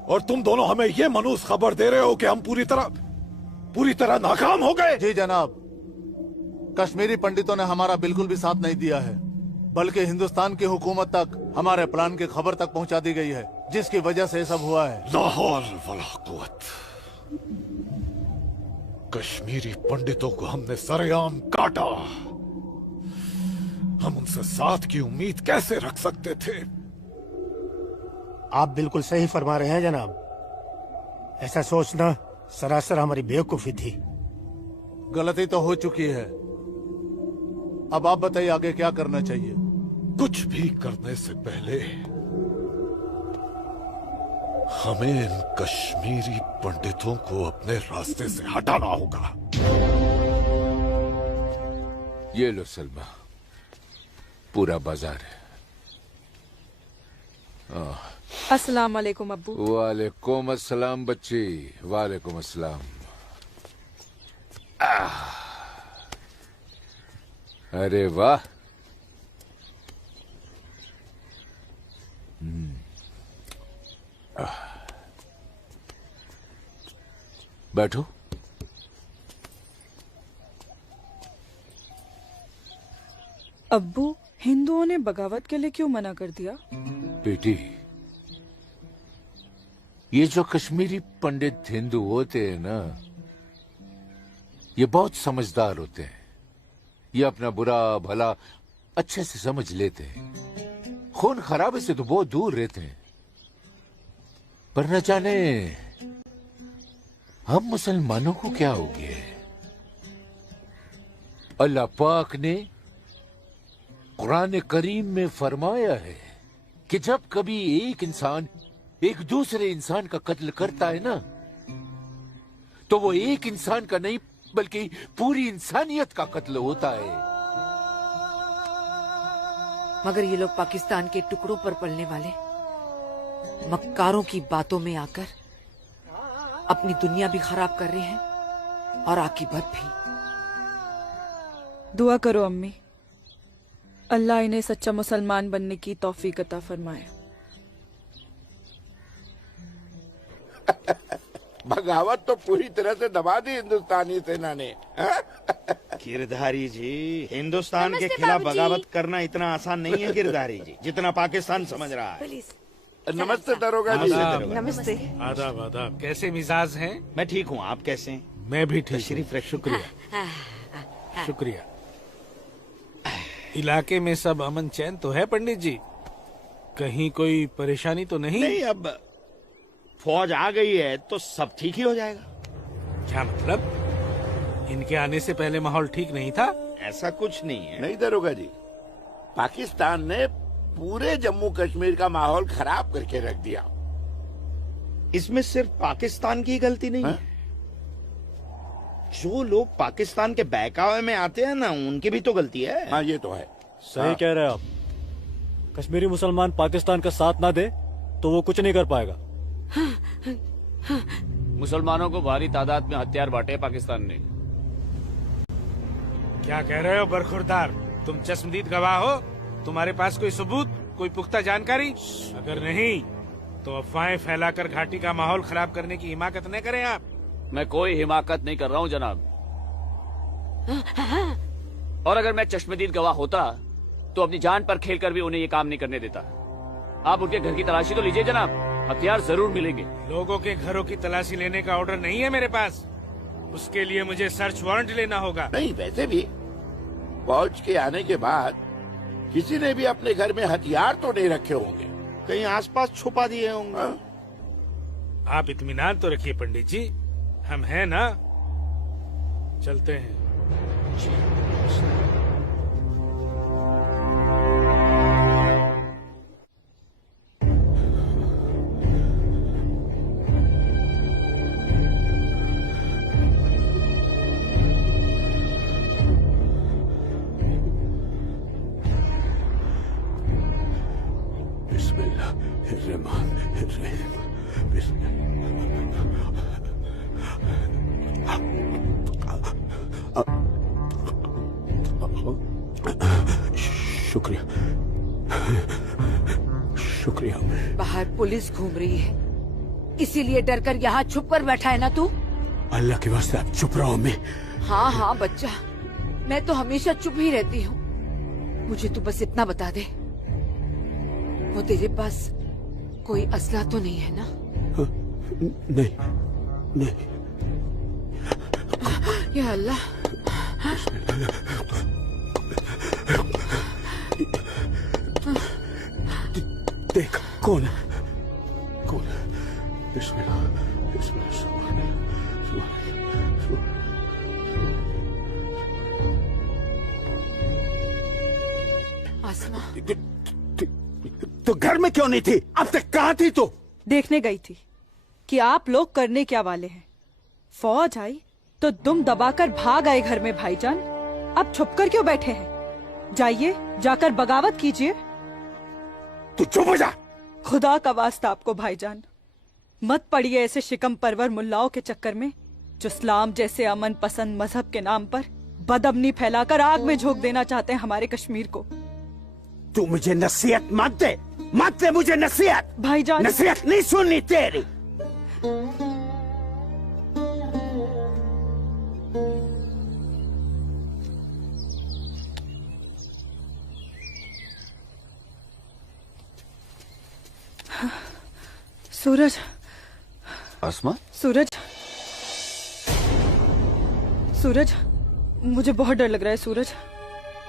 और तुम दोनों हमें ये मनूस खबर दे रहे हो कि हम पूरी तरह नाकाम हो गए। जी जनाब, कश्मीरी पंडितों ने हमारा बिल्कुल भी साथ नहीं दिया है, बल्कि हिंदुस्तान की हुकूमत तक हमारे प्लान की खबर तक पहुंचा दी गई है, जिसकी वजह से ये सब हुआ है। ला हौल वला कुव्वत। कश्मीरी पंडितों को हमने सरेआम काटा। हम उनसे साथ की उम्मीद कैसे रख सकते थे? आप बिल्कुल सही फरमा रहे हैं जनाब। ऐसा सोचना सरासर हमारी बेवकूफी थी। गलती तो हो चुकी है, अब आप बताइए आगे क्या करना चाहिए? कुछ भी करने से पहले हमें इन कश्मीरी पंडितों को अपने रास्ते से हटाना होगा। ये लो सलमा, पूरा बाजार है। अस्सलाम वालेकुम अब्बू। वालेकुम अस्सलाम बच्ची, वालेकुम अस्सलाम। अरे वाह, बैठो। अब्बू, हिंदुओं ने बगावत के लिए क्यों मना कर दिया? बेटी, ये जो कश्मीरी पंडित हिंदू होते हैं ना, ये बहुत समझदार होते हैं। ये अपना बुरा भला अच्छे से समझ लेते हैं। खून खराबे से तो बहुत दूर रहते हैं। पर न जाने हम मुसलमानों को क्या हो गया है। अल्लाह पाक ने कुरान करीम में फरमाया है कि जब कभी एक इंसान एक दूसरे इंसान का कत्ल करता है ना, तो वो एक इंसान का नहीं बल्कि पूरी इंसानियत का कत्ल होता है। मगर ये लोग पाकिस्तान के टुकड़ों पर पलने वाले मक्कारों की बातों में आकर अपनी दुनिया भी खराब कर रहे हैं और आकीबत भी। दुआ करो अम्मी, अल्लाह इन्हें सच्चा मुसलमान बनने की तौफीक अता फरमाए। बगावत तो पूरी तरह से दबा दी हिंदुस्तानी सेना ने। गिरधारी जी, हिंदुस्तान के खिलाफ बगावत करना इतना आसान नहीं है गिरधारी जी, जितना पाकिस्तान समझ रहा है। नमस्ते दरोगा जी। नमस्ते। आदाब आदाब। कैसे मिजाज हैं? मैं ठीक हूँ, आप कैसे हैं? मैं भी ठीक। तशरीफ रखिए। शुक्रिया शुक्रिया। इलाके में सब अमन चैन तो है पंडित जी? कहीं कोई परेशानी तो नहीं? नहीं, अब फौज आ गई है तो सब ठीक ही हो जाएगा। क्या मतलब? इनके आने से पहले माहौल ठीक नहीं था? ऐसा कुछ नहीं है। नहीं दरोगा जी, पाकिस्तान ने पूरे जम्मू कश्मीर का माहौल खराब करके रख दिया। इसमें सिर्फ पाकिस्तान की गलती नहीं है। जो लोग पाकिस्तान के बहकावे में आते हैं ना, उनकी भी तो गलती है। हाँ, ये तो है। सही कह रहे हैं आप। कश्मीरी मुसलमान पाकिस्तान का साथ ना दे तो वो कुछ नहीं कर पाएगा। मुसलमानों को भारी तादाद में हथियार बांटे पाकिस्तान ने। क्या कह रहे हो बरखुरदार? तुम चश्मदीद गवाह हो? तुम्हारे पास कोई सबूत, कोई पुख्ता जानकारी? अगर नहीं तो अफवाहें फैलाकर घाटी का माहौल खराब करने की हिमाकत न करें आप। मैं कोई हिमाकत नहीं कर रहा हूँ जनाब। और अगर मैं चश्मदीद गवाह होता तो अपनी जान पर खेलकर भी उन्हें ये काम नहीं करने देता। आप उनके घर की तलाशी तो लीजिए जनाब, हथियार जरूर मिलेंगे। लोगों के घरों की तलाशी लेने का ऑर्डर नहीं है मेरे पास। उसके लिए मुझे सर्च वारंट लेना होगा। नहीं, वैसे भी फौज के आने के बाद किसी ने भी अपने घर में हथियार तो नहीं रखे होंगे, कहीं आसपास छुपा दिए होंगे। आप इत्मीनान तो रखिए पंडित जी, हम हैं ना। चलते हैं। शुक्रिया शुक्रिया। बाहर पुलिस घूम रही है, इसीलिए डर कर यहाँ छुप कर बैठा है ना तू? अल्लाह के वास्ते आप चुप रहो। मैं हाँ हाँ बच्चा, मैं तो हमेशा चुप ही रहती हूँ। मुझे तू बस इतना बता दे, वो तेरे पास कोई असला तो नहीं है ना? नहीं नहीं। या अल्लाह। देख कौन है, कौन है? बिस्मिल्लाह बिस्मिल्लाह। आसमा, तो घर में क्यों नहीं थी? अब तक कहाँ थी तू? देखने गई थी कि आप लोग करने क्या वाले हैं। फौज आई तो दुम दबाकर भाग आए घर में भाईजान। अब छुपकर क्यों बैठे हैं? जाइए, जाकर बगावत कीजिए। तू चुप हो जा। खुदा का वास्ता आपको भाईजान, मत पड़िए ऐसे शिकम परवर मुल्लाओं के चक्कर में, जो इस्लाम जैसे अमन पसंद मजहब के नाम पर बदअमनी फैलाकर आग में झोंक देना चाहते हैं हमारे कश्मीर को। तू मुझे नसीहत मत दे मुझे नसीहत। भाईजान, नसीहत नहीं सुननी तेरी। सूरज, आसमा, सूरज, सूरज, मुझे बहुत डर लग रहा है सूरज।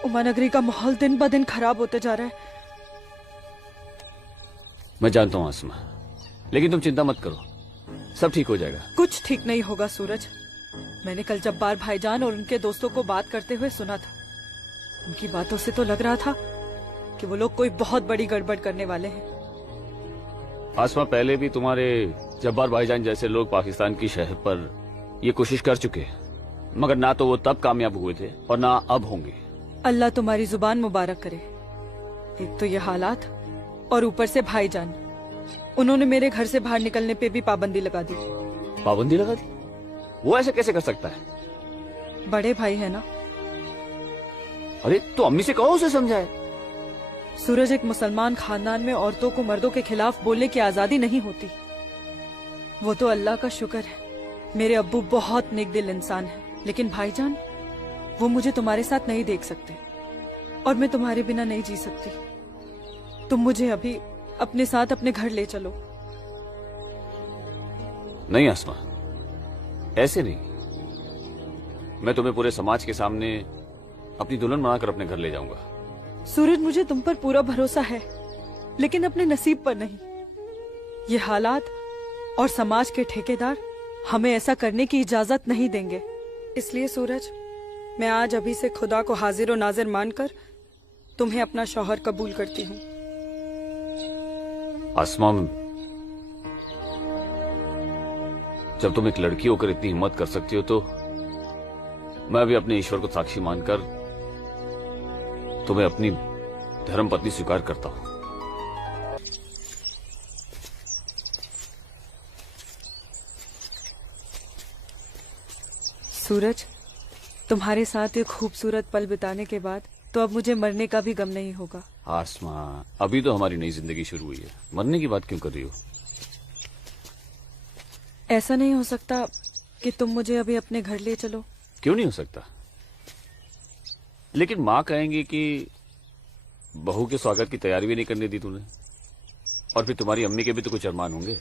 उमानगरी का माहौल दिन ब दिन खराब होते जा रहा है। मैं जानता हूँ आसमा, लेकिन तुम चिंता मत करो, सब ठीक हो जाएगा। कुछ ठीक नहीं होगा सूरज। मैंने कल जब्बार भाईजान और उनके दोस्तों को बात करते हुए सुना था। उनकी बातों से तो लग रहा था कि वो लोग कोई बहुत बड़ी गड़बड़ करने वाले हैं। आसमा, पहले भी तुम्हारे जब्बार भाईजान जैसे लोग पाकिस्तान की शहर पर ये कोशिश कर चुके हैं, मगर ना तो वो तब कामयाब हुए थे और ना अब होंगे। अल्लाह तुम्हारी जुबान मुबारक करे। एक तो ये हालात और ऊपर से भाईजान, उन्होंने मेरे घर से बाहर निकलने पे भी पाबंदी लगा दी। पाबंदी लगा दी? वो ऐसे कैसे कर सकता है? बड़े भाई है ना। अरे तो अम्मी से कहो, उसे समझाए। सूरज, एक मुसलमान खानदान में औरतों को मर्दों के खिलाफ बोलने की आजादी नहीं होती। वो तो अल्लाह का शुक्र है, मेरे अब्बू बहुत नेक दिल इंसान है, लेकिन भाईजान वो मुझे तुम्हारे साथ नहीं देख सकते और मैं तुम्हारे बिना नहीं जी सकती। तुम मुझे अभी अपने साथ अपने घर ले चलो। नहीं आसमा, ऐसे नहीं। मैं तुम्हें पूरे समाज के सामने अपनी दुल्हन बनाकर अपने घर ले जाऊंगा। सूरज, मुझे तुम पर पूरा भरोसा है, लेकिन अपने नसीब पर नहीं। ये हालात और समाज के ठेकेदार हमें ऐसा करने की इजाजत नहीं देंगे। इसलिए सूरज, मैं आज अभी से खुदा को हाजिर और नाजिर मानकर तुम्हें अपना शौहर कबूल करती हूँ। आसमा, जब तुम एक लड़की होकर इतनी हिम्मत कर सकती हो, तो मैं भी अपने ईश्वर को साक्षी मानकर तुम्हें अपनी धर्म पत्नी स्वीकार करता हूं। सूरज, तुम्हारे साथ एक खूबसूरत पल बिताने के बाद तो अब मुझे मरने का भी गम नहीं होगा। आसमा, अभी तो हमारी नई जिंदगी शुरू हुई है, मरने की बात क्यों कर रही हो? ऐसा नहीं हो सकता कि तुम मुझे अभी अपने घर ले चलो? क्यों नहीं हो सकता? लेकिन माँ कहेंगी कि बहू के स्वागत की तैयारी भी नहीं करने दी तूने, और फिर तुम्हारी अम्मी के भी तो कुछ अरमान होंगे।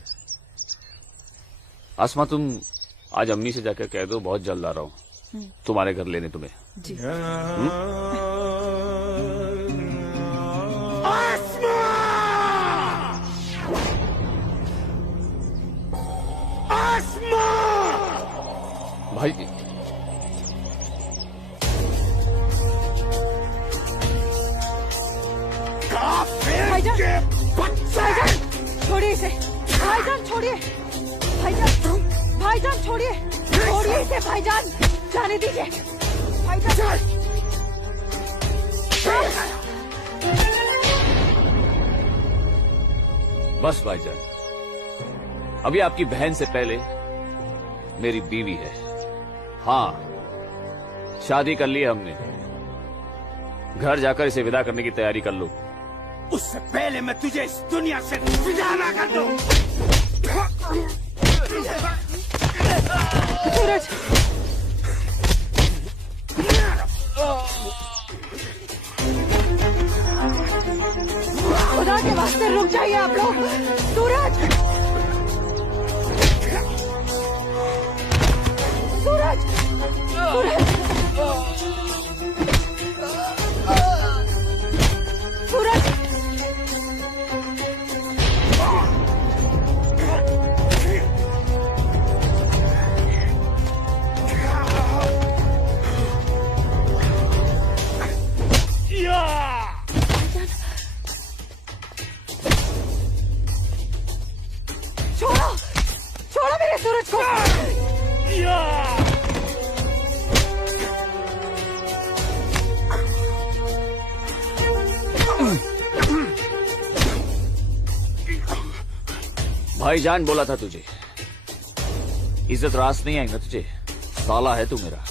आसमा, तुम आज अम्मी से जाकर कह दो बहुत जल्द आ रहा हूँ तुम्हारे घर लेने तुम्हें। जी। भाई, भाईजान, छोड़िए इसे। भाईजान छोड़िए, भाईजान छोड़िए, छोड़िए इसे भाईजान, जाने दीजिए भाईजान। बस भाईजान, अभी आपकी बहन से पहले मेरी बीवी है। हाँ, शादी कर ली है हमने। घर जाकर इसे विदा करने की तैयारी कर लो। उससे पहले मैं तुझे इस दुनिया से विदा ना कर दूं। सूरज, खुदा के वास्ते रुक जाइए आप लोग। सूरज, सूरज, सूरज, सूरज, छोड़ो, छोड़ो मेरे सूरज को। भाईजान बोला था तुझे, इज्जत रास नहीं आई ना तुझे। साला है तू मेरा,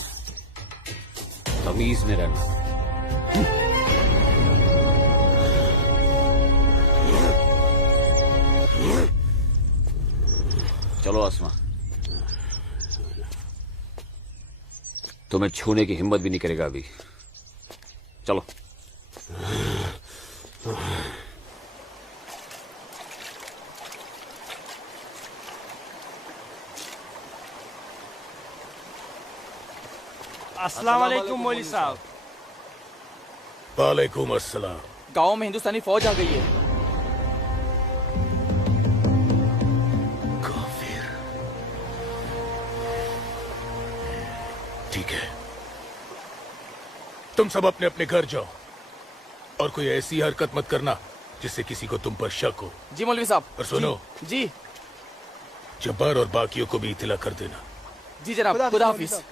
तमीज में रहना। चलो आसमा, तुम्हें छूने की हिम्मत भी नहीं करेगा अभी। चलो। अस्सलाम वालेकुम मौलवी साहब। वालेकुम अस्सलाम। गांव में हिंदुस्तानी फौज आ गई है। ठीक है, तुम सब अपने अपने घर जाओ और कोई ऐसी हरकत मत करना जिससे किसी को तुम पर शक हो। जी मौलवी साहब। और सुनो जी जब्बार और बाकियों को भी इत्तला कर देना। जी जनाब, खुदा हाफिज।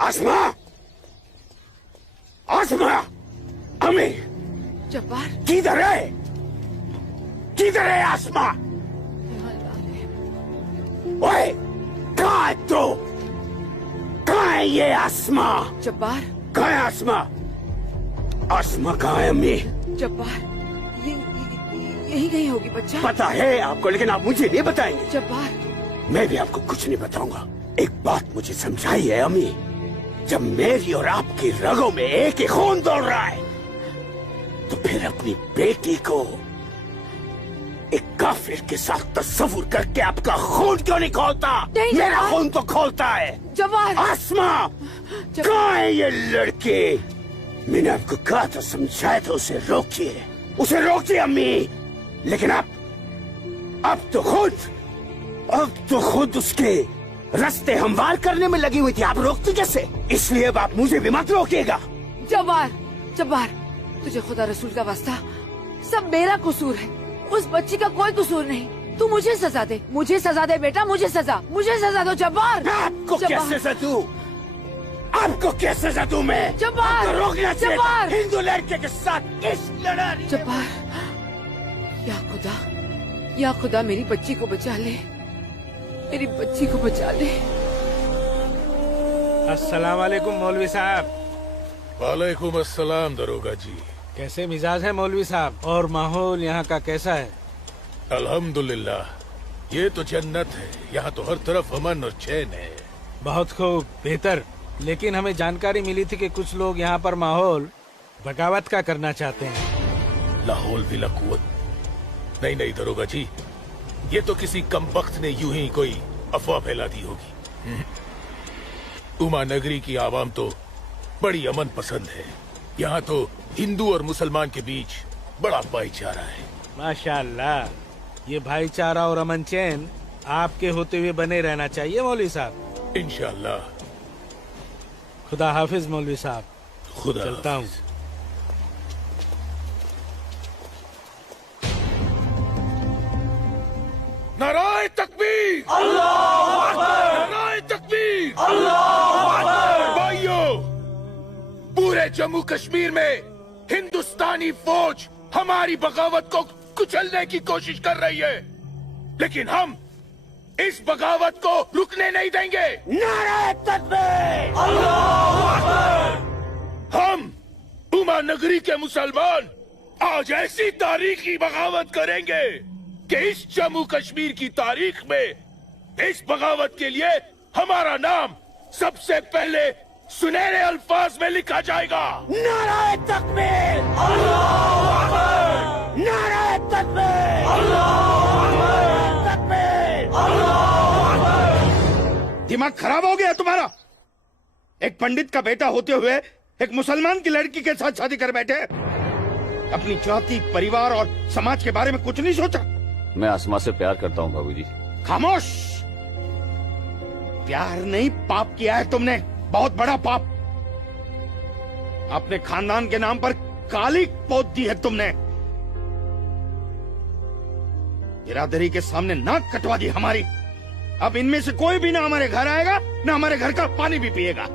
आसमा, आसमा, अम्मी, जब्बार किधर है? किधर है आसमा? ओए, कहाँ है तू? कहाँ है ये आसमा? जब्बार कहाँ है आसमा? आसमा कहाँ है अम्मी? जब्बार यही कहीं होगी बच्चा। पता है आपको, लेकिन आप मुझे नहीं बताएंगे। जब्बार मैं भी आपको कुछ नहीं बताऊंगा। एक बात मुझे समझाई है अम्मी, जब मेरी और आपकी रगों में एक ही खून दौड़ रहा है तो फिर अपनी बेटी को एक काफिर के साथ तस्वुर करके आपका खून क्यों नहीं खोलता? मेरा खून तो खोलता है। जवाहर, आसमा, कहाँ है ये लड़की? मैंने आपको कहा था, समझाया था, उसे रोकिए, उसे रोकिए अम्मी। लेकिन अब तो खुद उसके रास्ते हमवार करने में लगी हुई थी। आप रोकती कैसे? इसलिए अब आप मुझे भी मत रोकिएगा। जब्बार, जब्बार, तुझे खुदा रसूल का वास्ता, सब मेरा कसूर है, उस बच्ची का कोई कसूर नहीं। तू मुझे सजा दे, मुझे सजा दे बेटा, मुझे सजा दो जब्बार। आपको क्या सजा दूं? आपको क्या सजा दूं मैं? जब्बार, आपको रोकना चाहिए था जब्बार, हिंदू लड़के के साथ इस लड़ाई। जब्बार, या खुदा मेरी बच्ची को बचा ले, मेरी बच्ची को बचा ले। अस्सलाम वालेकुम मौलवी साहब। वालेकुम अस्सलाम दरोगा जी। कैसे मिजाज है मौलवी साहब, और माहौल यहाँ का कैसा है? अल्हम्दुलिल्लाह, ये तो जन्नत है। यहाँ तो हर तरफ अमन और चैन है। बहुत खूब, बेहतर। लेकिन हमें जानकारी मिली थी कि कुछ लोग यहाँ पर माहौल बगावत का करना चाहते हैं। लाहौल बिला कुव्वत नहीं, नहीं दरोगा जी, ये तो किसी कमबख्त ने यूं ही कोई अफवाह फैला दी होगी। उमा नगरी की आवाम तो बड़ी अमन पसंद है। यहाँ तो हिंदू और मुसलमान के बीच बड़ा भाईचारा है। माशाअल्लाह, ये भाईचारा और अमन चैन आपके होते हुए बने रहना चाहिए मौलवी साहब। इंशाअल्लाह। खुदा हाफिज मौलवी साहब। खुदा चलता हूँ। नाराए तकबीर, अल्लाहू अकबर, नाराए तकबीर, अल्लाहू अकबर। भाइयों, पूरे जम्मू कश्मीर में हिंदुस्तानी फौज हमारी बगावत को कुचलने की कोशिश कर रही है, लेकिन हम इस बगावत को रुकने नहीं देंगे। नाराए तकबीर, अल्लाहू अकबर। हम उमा नगरी के मुसलमान आज ऐसी तारीखी बगावत करेंगे कि इस जम्मू कश्मीर की तारीख में इस बगावत के लिए हमारा नाम सबसे पहले सुनहरे अल्फाज में लिखा जाएगा। नाराए तकबीर, अल्लाहू अकबर। नाराए तकबीर, अल्लाहू अकबर। तकबीर, अल्लाहू अकबर। दिमाग खराब हो गया तुम्हारा? एक पंडित का बेटा होते हुए एक मुसलमान की लड़की के साथ शादी कर बैठे। अपनी जाति, परिवार और समाज के बारे में कुछ नहीं सोचा? मैं आसमा से प्यार करता हूँ बाबूजी। खामोश। प्यार नहीं, पाप किया है तुमने, बहुत बड़ा पाप। अपने खानदान के नाम पर काली पोत दी है तुमने। बिरादरी के सामने नाक कटवा दी हमारी। अब इनमें से कोई भी ना हमारे घर आएगा, ना हमारे घर का पानी भी पिएगा।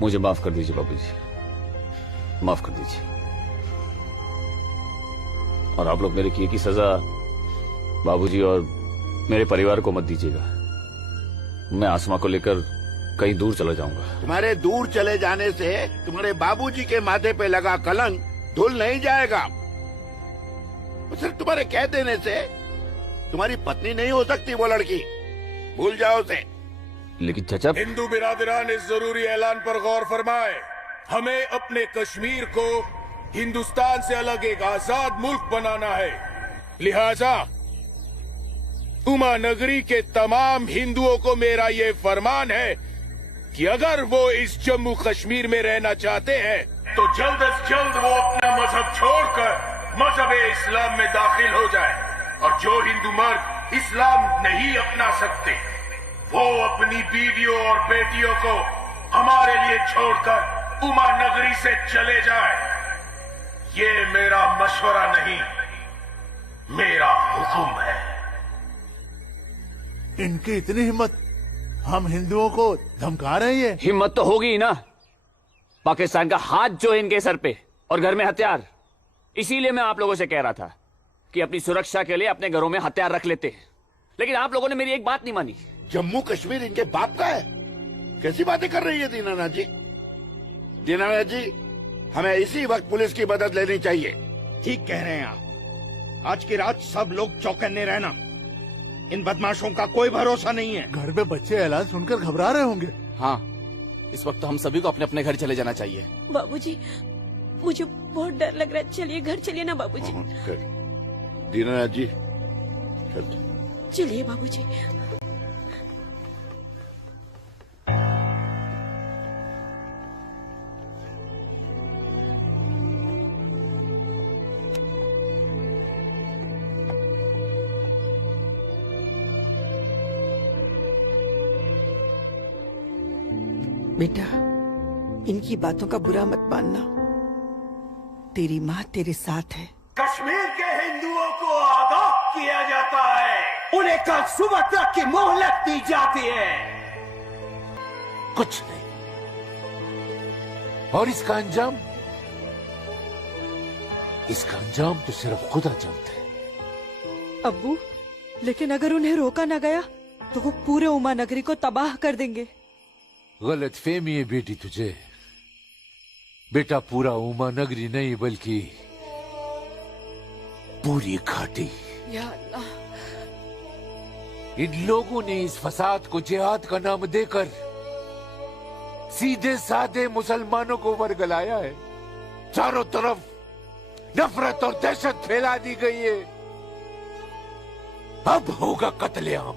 मुझे माफ कर दीजिए बाबूजी, माफ कर दीजिए। और आप लोग मेरे किए की सजा बाबूजी और मेरे परिवार को मत दीजिएगा। मैं आसमा को लेकर कहीं दूर चला जाऊंगा। तुम्हारे दूर चले जाने से तुम्हारे बाबूजी के माथे पे लगा कलंक धुल नहीं जाएगा। सिर्फ तुम्हारे कह देने से तुम्हारी पत्नी नहीं हो सकती वो लड़की, भूल जाओ उसे। लेकिन चचा, हिंदू बिरादरान इस जरूरी ऐलान पर गौर फरमाए। हमें अपने कश्मीर को हिंदुस्तान से अलग एक आजाद मुल्क बनाना है। लिहाजा उमा नगरी के तमाम हिंदुओं को मेरा ये फरमान है कि अगर वो इस जम्मू कश्मीर में रहना चाहते हैं तो जल्द अज जल्द वो अपना मजहब छोड़कर मजहब इस्लाम में दाखिल हो जाए, और जो हिंदू मर्द इस्लाम नहीं अपना सकते वो अपनी बीवियों और बेटियों को हमारे लिए छोड़कर उमा नगरी से चले जाए। ये मेरा मशवरा नहीं, मेरा हुक्म है। इनकी इतनी हिम्मत, हम हिंदुओं को धमका रहे हैं। हिम्मत तो होगी ही ना। पाकिस्तान का हाथ जो है इनके सर पे और घर में हथियार। इसीलिए मैं आप लोगों से कह रहा था कि अपनी सुरक्षा के लिए अपने घरों में हथियार रख लेते हैं, लेकिन आप लोगों ने मेरी एक बात नहीं मानी। जम्मू कश्मीर इनके बाप का है? कैसी बातें कर रही है दीनानाथ जी? दीनानाथ जी, हमें इसी वक्त पुलिस की मदद लेनी चाहिए। ठीक कह रहे हैं आप। आज की रात सब लोग चौकन्ने रहना। इन बदमाशों का कोई भरोसा नहीं है। घर में बच्चे ऐलान सुनकर घबरा रहे होंगे। हाँ, इस वक्त हम सभी को अपने अपने घर चले जाना चाहिए। बाबूजी, मुझे बहुत डर लग रहा है। चलिए घर चलिए ना बाबूजी। दीनानाथ जी, चलिए बाबूजी। बेटा, इनकी बातों का बुरा मत मानना। तेरी माँ तेरे साथ है। कश्मीर के हिंदुओं को आगाह किया जाता है, उन्हें कल सुबह तक की मोहलत दी जाती है। कुछ नहीं। और इसका अंजाम तो सिर्फ खुदा जानता है। अब्बू, लेकिन अगर उन्हें रोका न गया तो वो पूरे उमा नगरी को तबाह कर देंगे। गलत फहमी है बेटी तुझे। बेटा, पूरा उमा नगरी नहीं बल्कि पूरी घाटी। या अल्लाह, इन लोगों ने इस फसाद को जिहाद का नाम देकर सीधे साधे मुसलमानों को वर्गलाया है। चारों तरफ नफरत और दहशत फैला दी गई है। अब होगा कत्लेआम,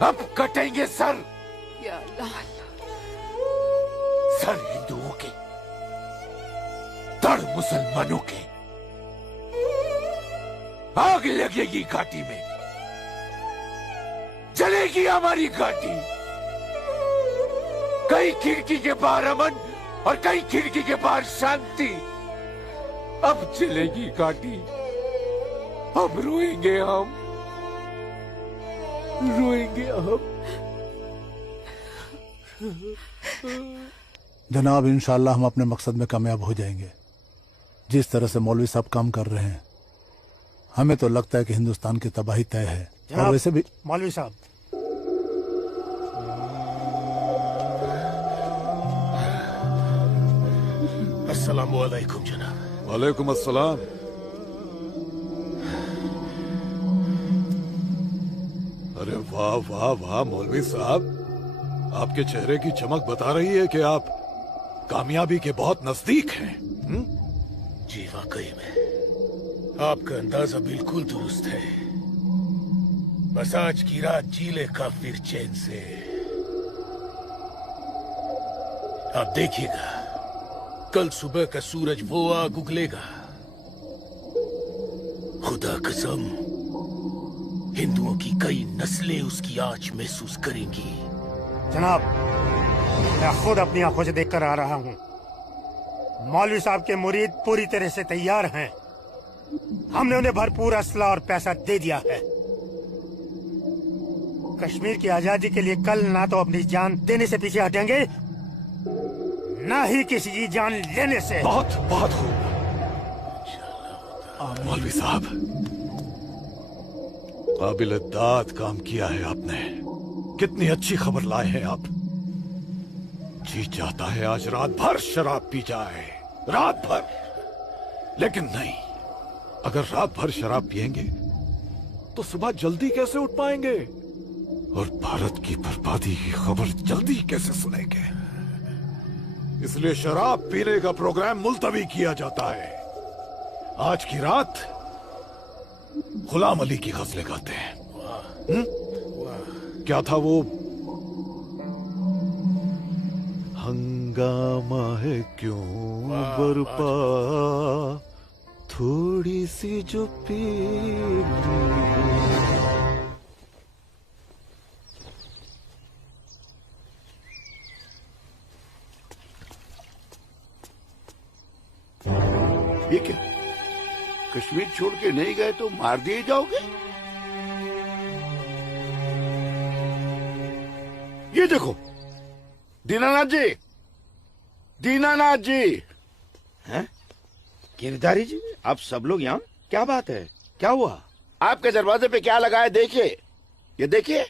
अब कटेंगे सर। या अल्लाह, सर हिंदुओं के, धड़ मुसलमानों के। आग लगेगी घाटी में, जलेगी हमारी घाटी। कई खिड़की के बाहर अमन और कई खिड़की के बाहर शांति। अब जलेगी घाटी, अब रोएंगे हम, रोएंगे हम। जनाब, इंशाल्लाह हम अपने मकसद में कामयाब हो जाएंगे। जिस तरह से मौलवी साहब काम कर रहे हैं, हमें तो लगता है कि हिंदुस्तान की तबाही तय है। और वैसे भी मौलवी साहब, अस्सलामु अलैकुम जनाब। वालेकुम अस्सलाम। अरे वाह वाह वाह मौलवी साहब, आपके चेहरे की चमक बता रही है कि आप कामयाबी के बहुत नजदीक हैं। जी वाकई में आपका अंदाजा बिल्कुल दुरुस्त है। बस आज की रात जी ले काफिर चैन से। आप देखिएगा, कल सुबह का सूरज वो आग उगलेगा। खुदा कसम, हिंदुओं की कई नस्लें उसकी आंच महसूस करेंगी। जनाब, मैं खुद अपनी आंखों से देखकर आ रहा हूँ। मौलवी साहब के मुरीद पूरी तरह से तैयार हैं। हमने उन्हें भरपूर असला और पैसा दे दिया है। कश्मीर की आजादी के लिए कल ना तो अपनी जान देने से पीछे हटेंगे, ना ही किसी की जान लेने से। बहुत बहुत खूब मौलवी साहब, काबिल दाद काम किया है आपने। कितनी अच्छी खबर लाए हैं आप। जी चाहता है आज रात भर शराब पी जाए, रात भर। लेकिन नहीं, अगर रात भर शराब पिएंगे तो सुबह जल्दी कैसे उठ पाएंगे और भारत की बर्बादी की खबर जल्दी कैसे सुनेंगे। इसलिए शराब पीने का प्रोग्राम मुलतवी किया जाता है। आज की रात गुलाम अली की गजलें गाते हैं। क्या था वो? हंगामा है क्यों बरपा, थोड़ी सी जो पी। ये क्या? कश्मीर छोड़ के नहीं गए तो मार दिए जाओगे? ये देखो, दीनानाथ जी, दीनानाथ जी। हैं? गिरधारी जी, आप सब लोग यहाँ? क्या बात है? क्या हुआ? आपके दरवाजे पे क्या लगा है देखिए, ये देखिए।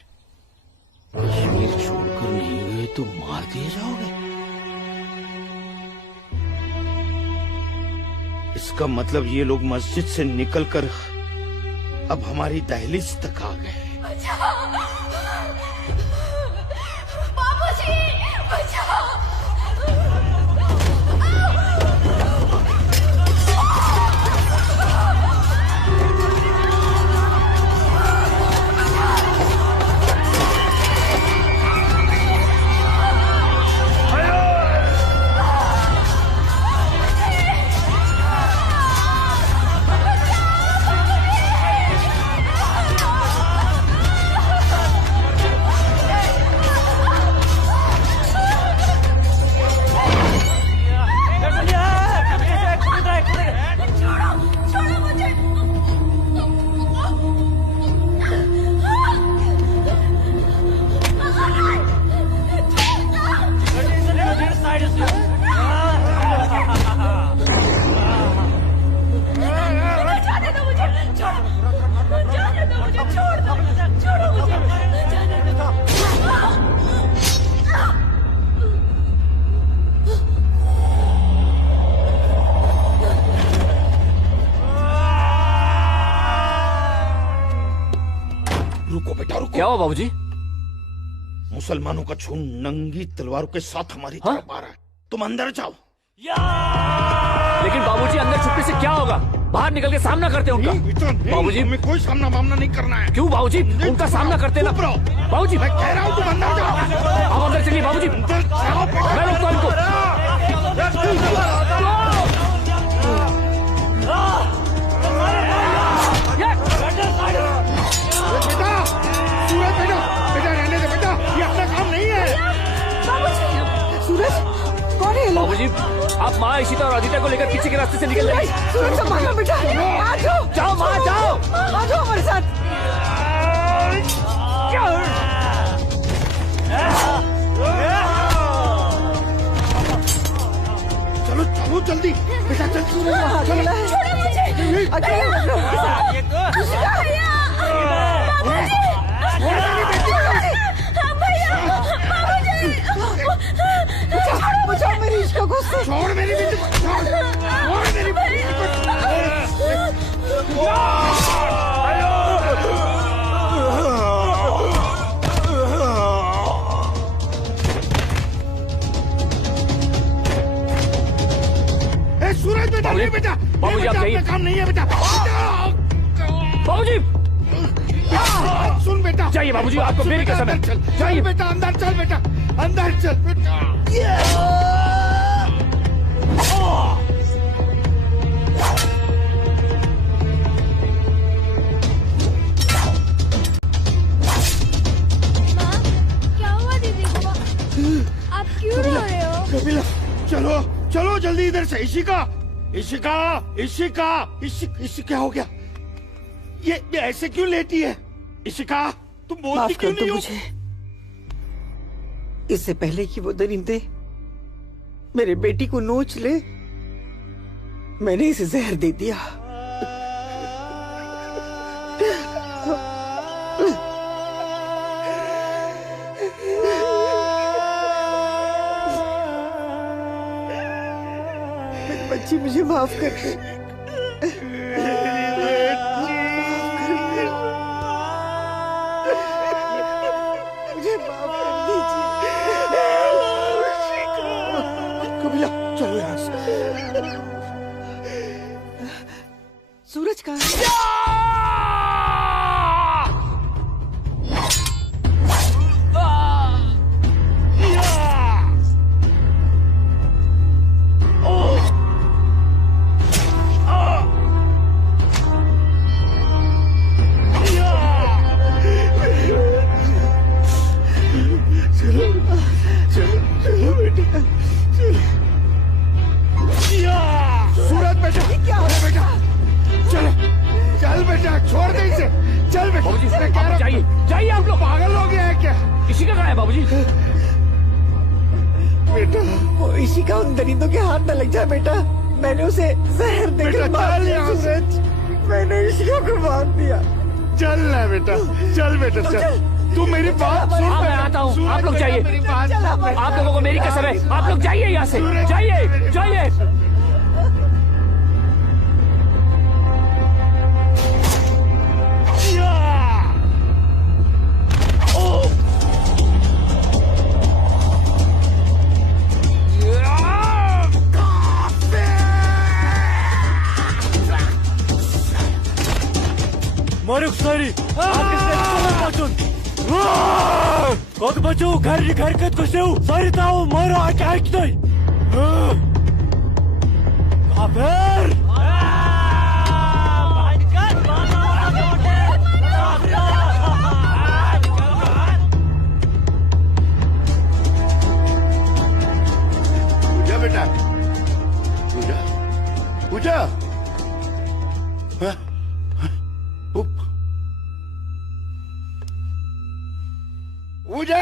कश्मीर छोड़कर नहीं गए तो मार दिए जाओगे? इसका मतलब ये लोग मस्जिद से निकलकर अब हमारी दहलीज तक आ गए। बाबूजी, बचाओ! रुको बेटा, रुको। क्या हुआ बाबूजी? मुसलमानों का झुंड नंगी तलवारों के साथ हमारी तरफ आ रहा है। तुम अंदर जाओ। लेकिन बाबूजी अंदर छुपने से क्या होगा? बाहर निकल के सामना करते हैं उनका। बाबूजी, हमें कोई सामना वामना नहीं करना है। क्यों बाबूजी? उनका सामना करते ना। बाबूजी, मैं कह रहा हूँ तुम अंदर जाओ। आप अंदर चलिए बाबूजी। मैं रोकता हूं इनको। बेटा, सूरज बेटा, बेटा रहने दे बेटा, ये अपना काम नहीं है। सूरज, कौन है? बाबूजी, आप माँ इशिता और आदित्य को लेकर पीछे के रास्ते से निकल जाइए। सूरज संभालो बेटा, आ जाओ। जाओ माँ, जाओ। आ जाओ हमारे साथ। चलो चलो जल्दी, बेटा चल। छोड़ो मुझे, अकेले मत रहो। बचाओ मेरी इश्क को। छोड़ मेरी बेटी को, छोड़ मेरी बेटी को। सूरज बेटा, नहीं बेटा, बाबूजी आप जाइए। काम नहीं है बेटा। बाबूजी सुन बेटा, जाइए बाबूजी, आपको मेरी कसम है। जाइए बेटा, अंदर चल बेटा, अंदर चल बेटा। क्या हुआ दीदी को? आप क्यों रो रहे हो? कपिला, चलो चलो जल्दी इधर से। इशिका, इशिका, इशिका, क्या हो गया? ये ऐसे क्यों लेटी है? इशिका, तुम बोलती माफ क्यों कर नहीं दो हो? मुझे। इससे पहले कि वो दरिंदे मेरे बेटी को नोच ले, मैंने इसे जहर दे दिया। मेरी बच्ची, मुझे माफ कर दे। सूरज कहाँ है? सूरज बेटा, क्या हो रहा बेटा? चलो, चल बेटा, छोड़ दे इसे। चल बेटा। बाबूजी, मैं कह रहा हूं, जाइए, जाइए आप लोग। पागल हो गया है क्या? इसी का कहा है बाबूजी? बेटा, वो इसी का उन दरिंदों के हाथ न लग जाए बेटा। मैंने उसे जहर देकर मार दिया। सूरज, मैंने इशिका को मार दिया। चल ना बेटा, चल बेटा, चल। तू मेरी बात सुन। हाँ, मैं आता हूँ। आप लोग जाइए। आप लोगों को मेरी कसम है। आप लोग जाइए यहाँ से। जाइए, जाइए। Moruk sari, kok baju घर हरकत को सेव सारी ताऊ मारा अटैक नहीं काफिर पूजा बेटा, पूजा, पूजा, हाँ? पूजा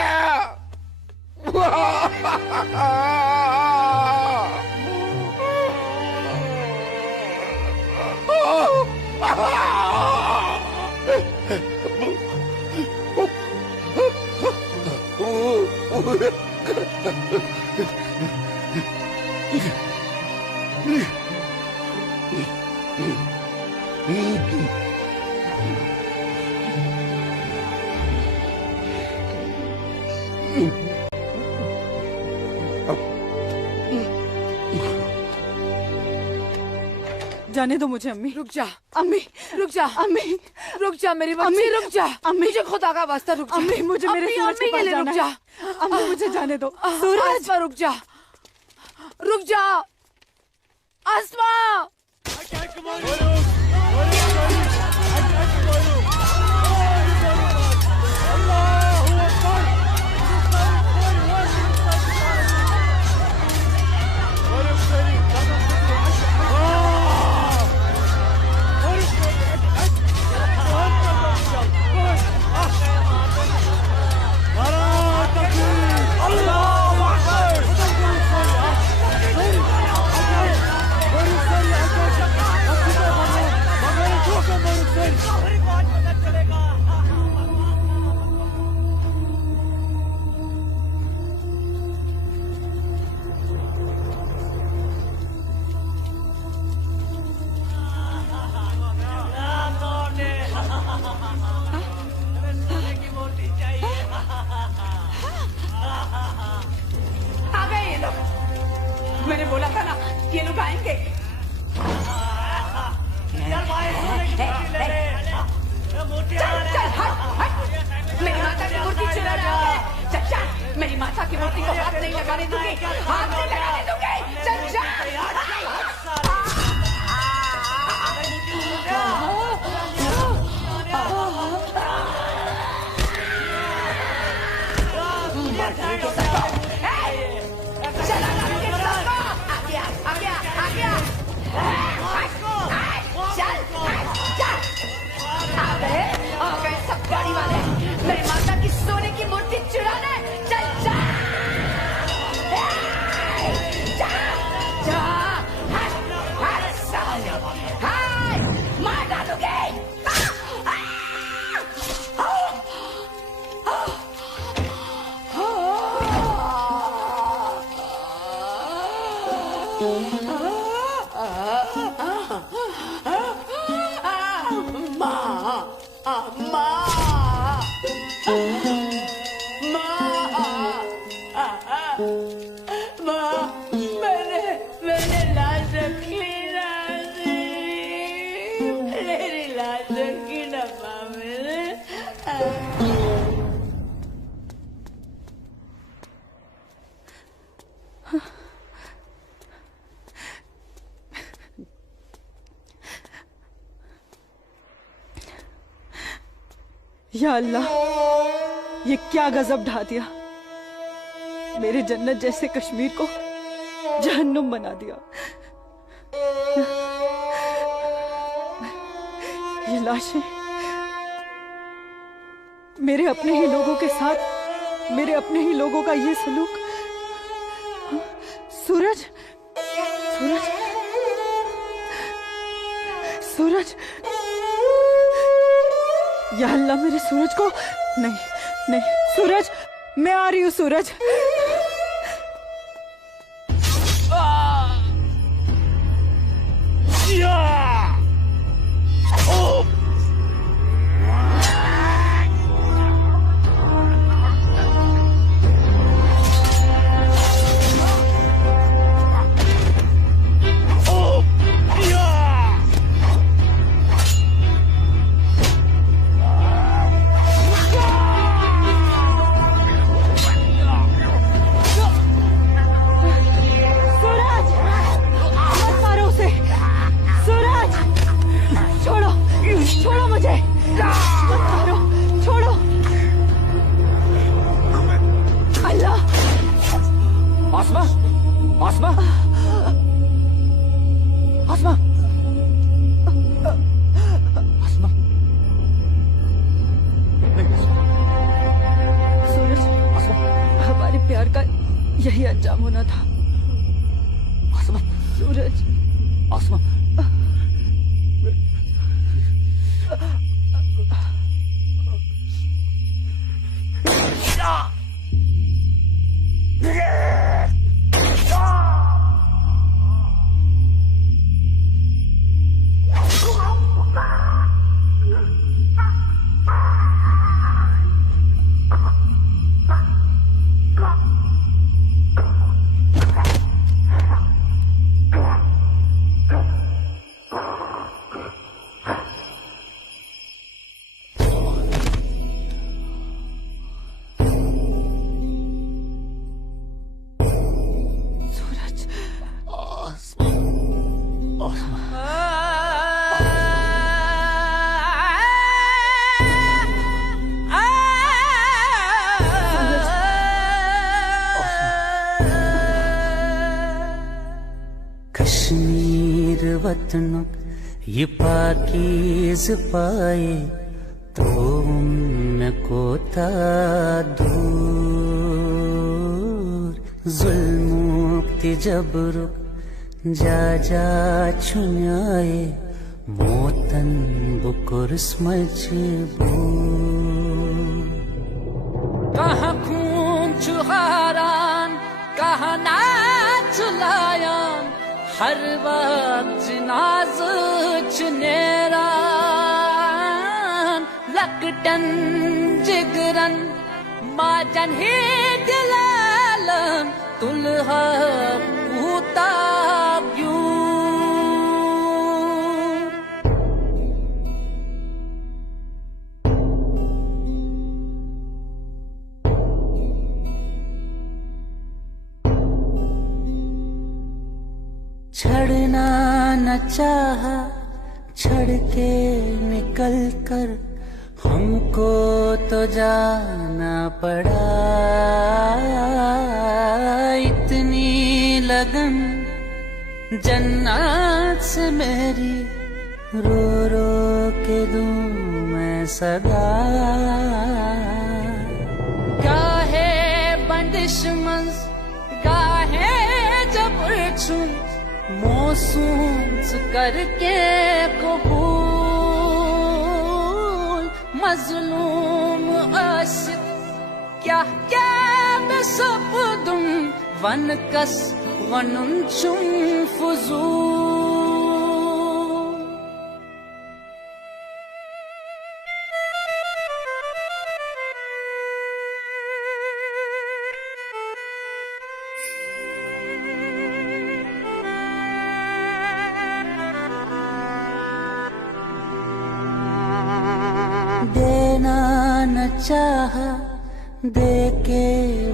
जाने दो मुझे अम्मी। रुक जा अम्मी, रुक जा अम्मी, रुक जा मेरी बच्ची, अम्मी, रुक जा अम्मी, मुझे खुदा का वास्ता रुक जा अम्मी, मुझे मेरे अम्मी, सूरज के अम्मी पास के लिए जाना रुक जा है। अम्मी मुझे जाने दो। सूरज आसमा रुक जा, रुक जा आसमा। आ गए ये लोग, मैंने बोला था ना ये लोग आएंगे। चल चल हट हट, मेरी माता की मूर्ति चुरा रहा है। चल चल, मेरी माता की मूर्ति को हाथ नहीं लगाने दूंगी, हाथ नहीं लगाने दूंगी। चल चल गाड़ी वाले मेरी माता की सोने की मूर्ति चुराने। चल जा जा जा, मार डालूंगी। मैंने लाश या अल्लाह, ये क्या गजब ढा दिया। मेरे जन्नत जैसे कश्मीर को जहन्नुम बना दिया। ये लाशें मेरे अपने ही लोगों के साथ, मेरे अपने ही लोगों का ये सलूक। सूरज, सूरज, सूरज, या अल्लाह मेरे सूरज को। नहीं नहीं सूरज, मैं आ रही हूँ सूरज। वतन ये पाकीज़ पाए तो उनको ता दूर जुल्म जबर जा जा छुनाए मोतन बुकुर्स मजबूर कहाँ खून चुहारान कहाँ नाच लायान हर वक्त नाज चुनेरान लकटन जिगरन माजन ही दिलालन तुलहा पूता क्यों छड़ना न चाहा छड़ के निकल कर हमको तो जाना पड़ा इतनी लगन जन्नत से मेरी रो रो के दूं मैं सदा गाहे बंदिश मंज गाहे जबर छुन मौसूम करके कबूल मजलूम आशिक क्या क्या मैं सब दूं वन कस वनुन चुम फुजूल देना न चाहा दे के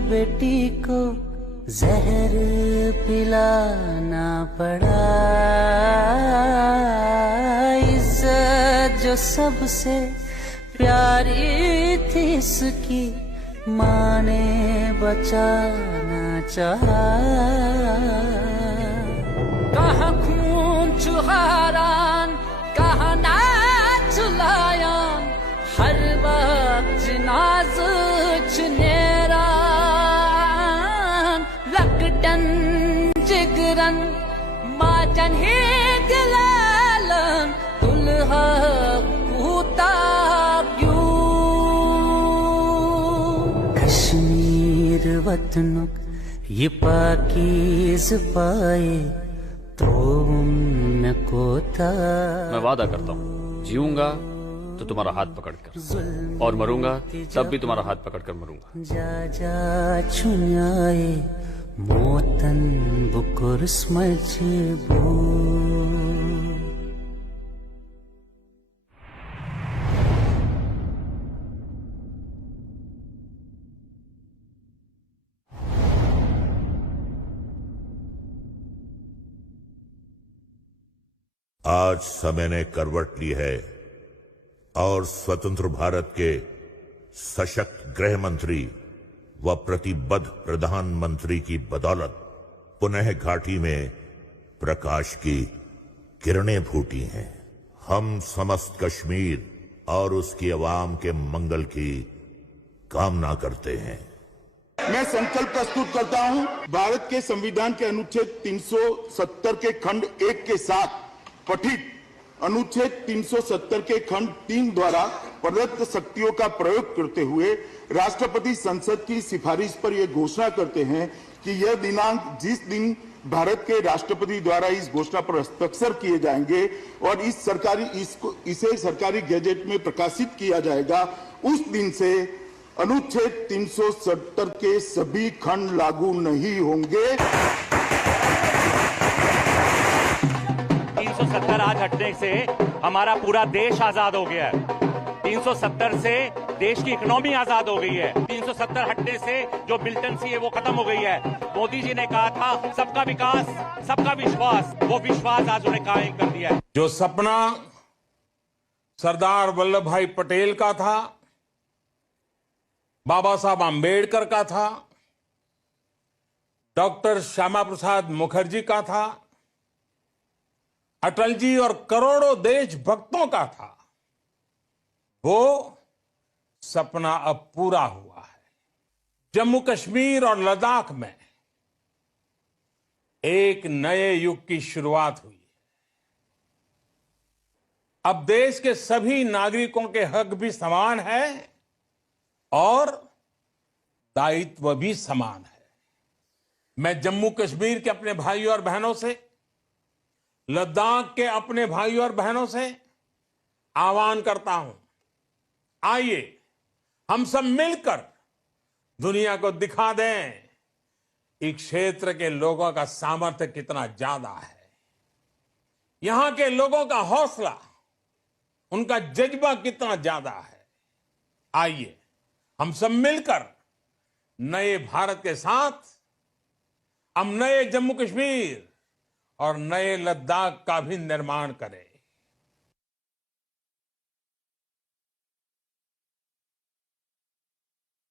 बेटी को जहर पिलाना पड़ा इज्जत जो सबसे प्यारी थी इसकी माँ ने बचाना चाहा। कहाँ खून चुहारान कहाँ नाच लायान हर वक्त नाज चुनेरान लकटन जिगरन माचन ही दिलालन दुल्हा कूता क्यों। कश्मीर वतनों ये पाकीज़ पाए तो उनको था। मैं वादा करता हूँ जीऊंगा तो तुम्हारा हाथ पकड़कर और मरूंगा तब भी तुम्हारा हाथ पकड़कर मरूंगा। जा जा छुन्याए मोतन बुकुर स्मजबू। आज समय ने करवट ली है और स्वतंत्र भारत के सशक्त गृह मंत्री व प्रतिबद्ध प्रधानमंत्री की बदौलत पुनः घाटी में प्रकाश की किरणें फूटी हैं। हम समस्त कश्मीर और उसकी आवाम के मंगल की कामना करते हैं। मैं संकल्प प्रस्तुत करता हूं भारत के संविधान के अनुच्छेद 370 के खंड 1 के साथ पठित अनुच्छेद 370 के खंड 3 द्वारा प्रदत्त शक्तियों का प्रयोग करते हुए राष्ट्रपति संसद की सिफारिश पर यह घोषणा करते हैं कि यह दिनांक जिस दिन भारत के राष्ट्रपति द्वारा इस घोषणा पर हस्ताक्षर किए जाएंगे और इसे सरकारी गैजेट में प्रकाशित किया जाएगा, उस दिन से अनुच्छेद 370 के सभी खंड लागू नहीं होंगे। 370 आज हटने से हमारा पूरा देश आजाद हो गया है। 370 से देश की इकोनॉमी आजाद हो गई है। 370 हटने से जो मिलिटेंसी है वो खत्म हो गई है। मोदी जी ने कहा था सबका विकास सबका विश्वास, वो विश्वास आज उन्हें कायम कर दिया है। जो सपना सरदार वल्लभ भाई पटेल का था, बाबा साहब आम्बेडकर का था, डॉक्टर श्यामा प्रसाद मुखर्जी का था, अटल जी और करोड़ों देशभक्तों का था, वो सपना अब पूरा हुआ है। जम्मू कश्मीर और लद्दाख में एक नए युग की शुरुआत हुई। अब देश के सभी नागरिकों के हक भी समान है और दायित्व भी समान है। मैं जम्मू कश्मीर के अपने भाइयों और बहनों से, लद्दाख के अपने भाइयों और बहनों से आह्वान करता हूं, आइए हम सब मिलकर दुनिया को दिखा दें इस क्षेत्र के लोगों का सामर्थ्य कितना ज्यादा है, यहां के लोगों का हौसला, उनका जज्बा कितना ज्यादा है। आइए हम सब मिलकर नए भारत के साथ हम नए जम्मू कश्मीर और नए लद्दाख का भी निर्माण करें।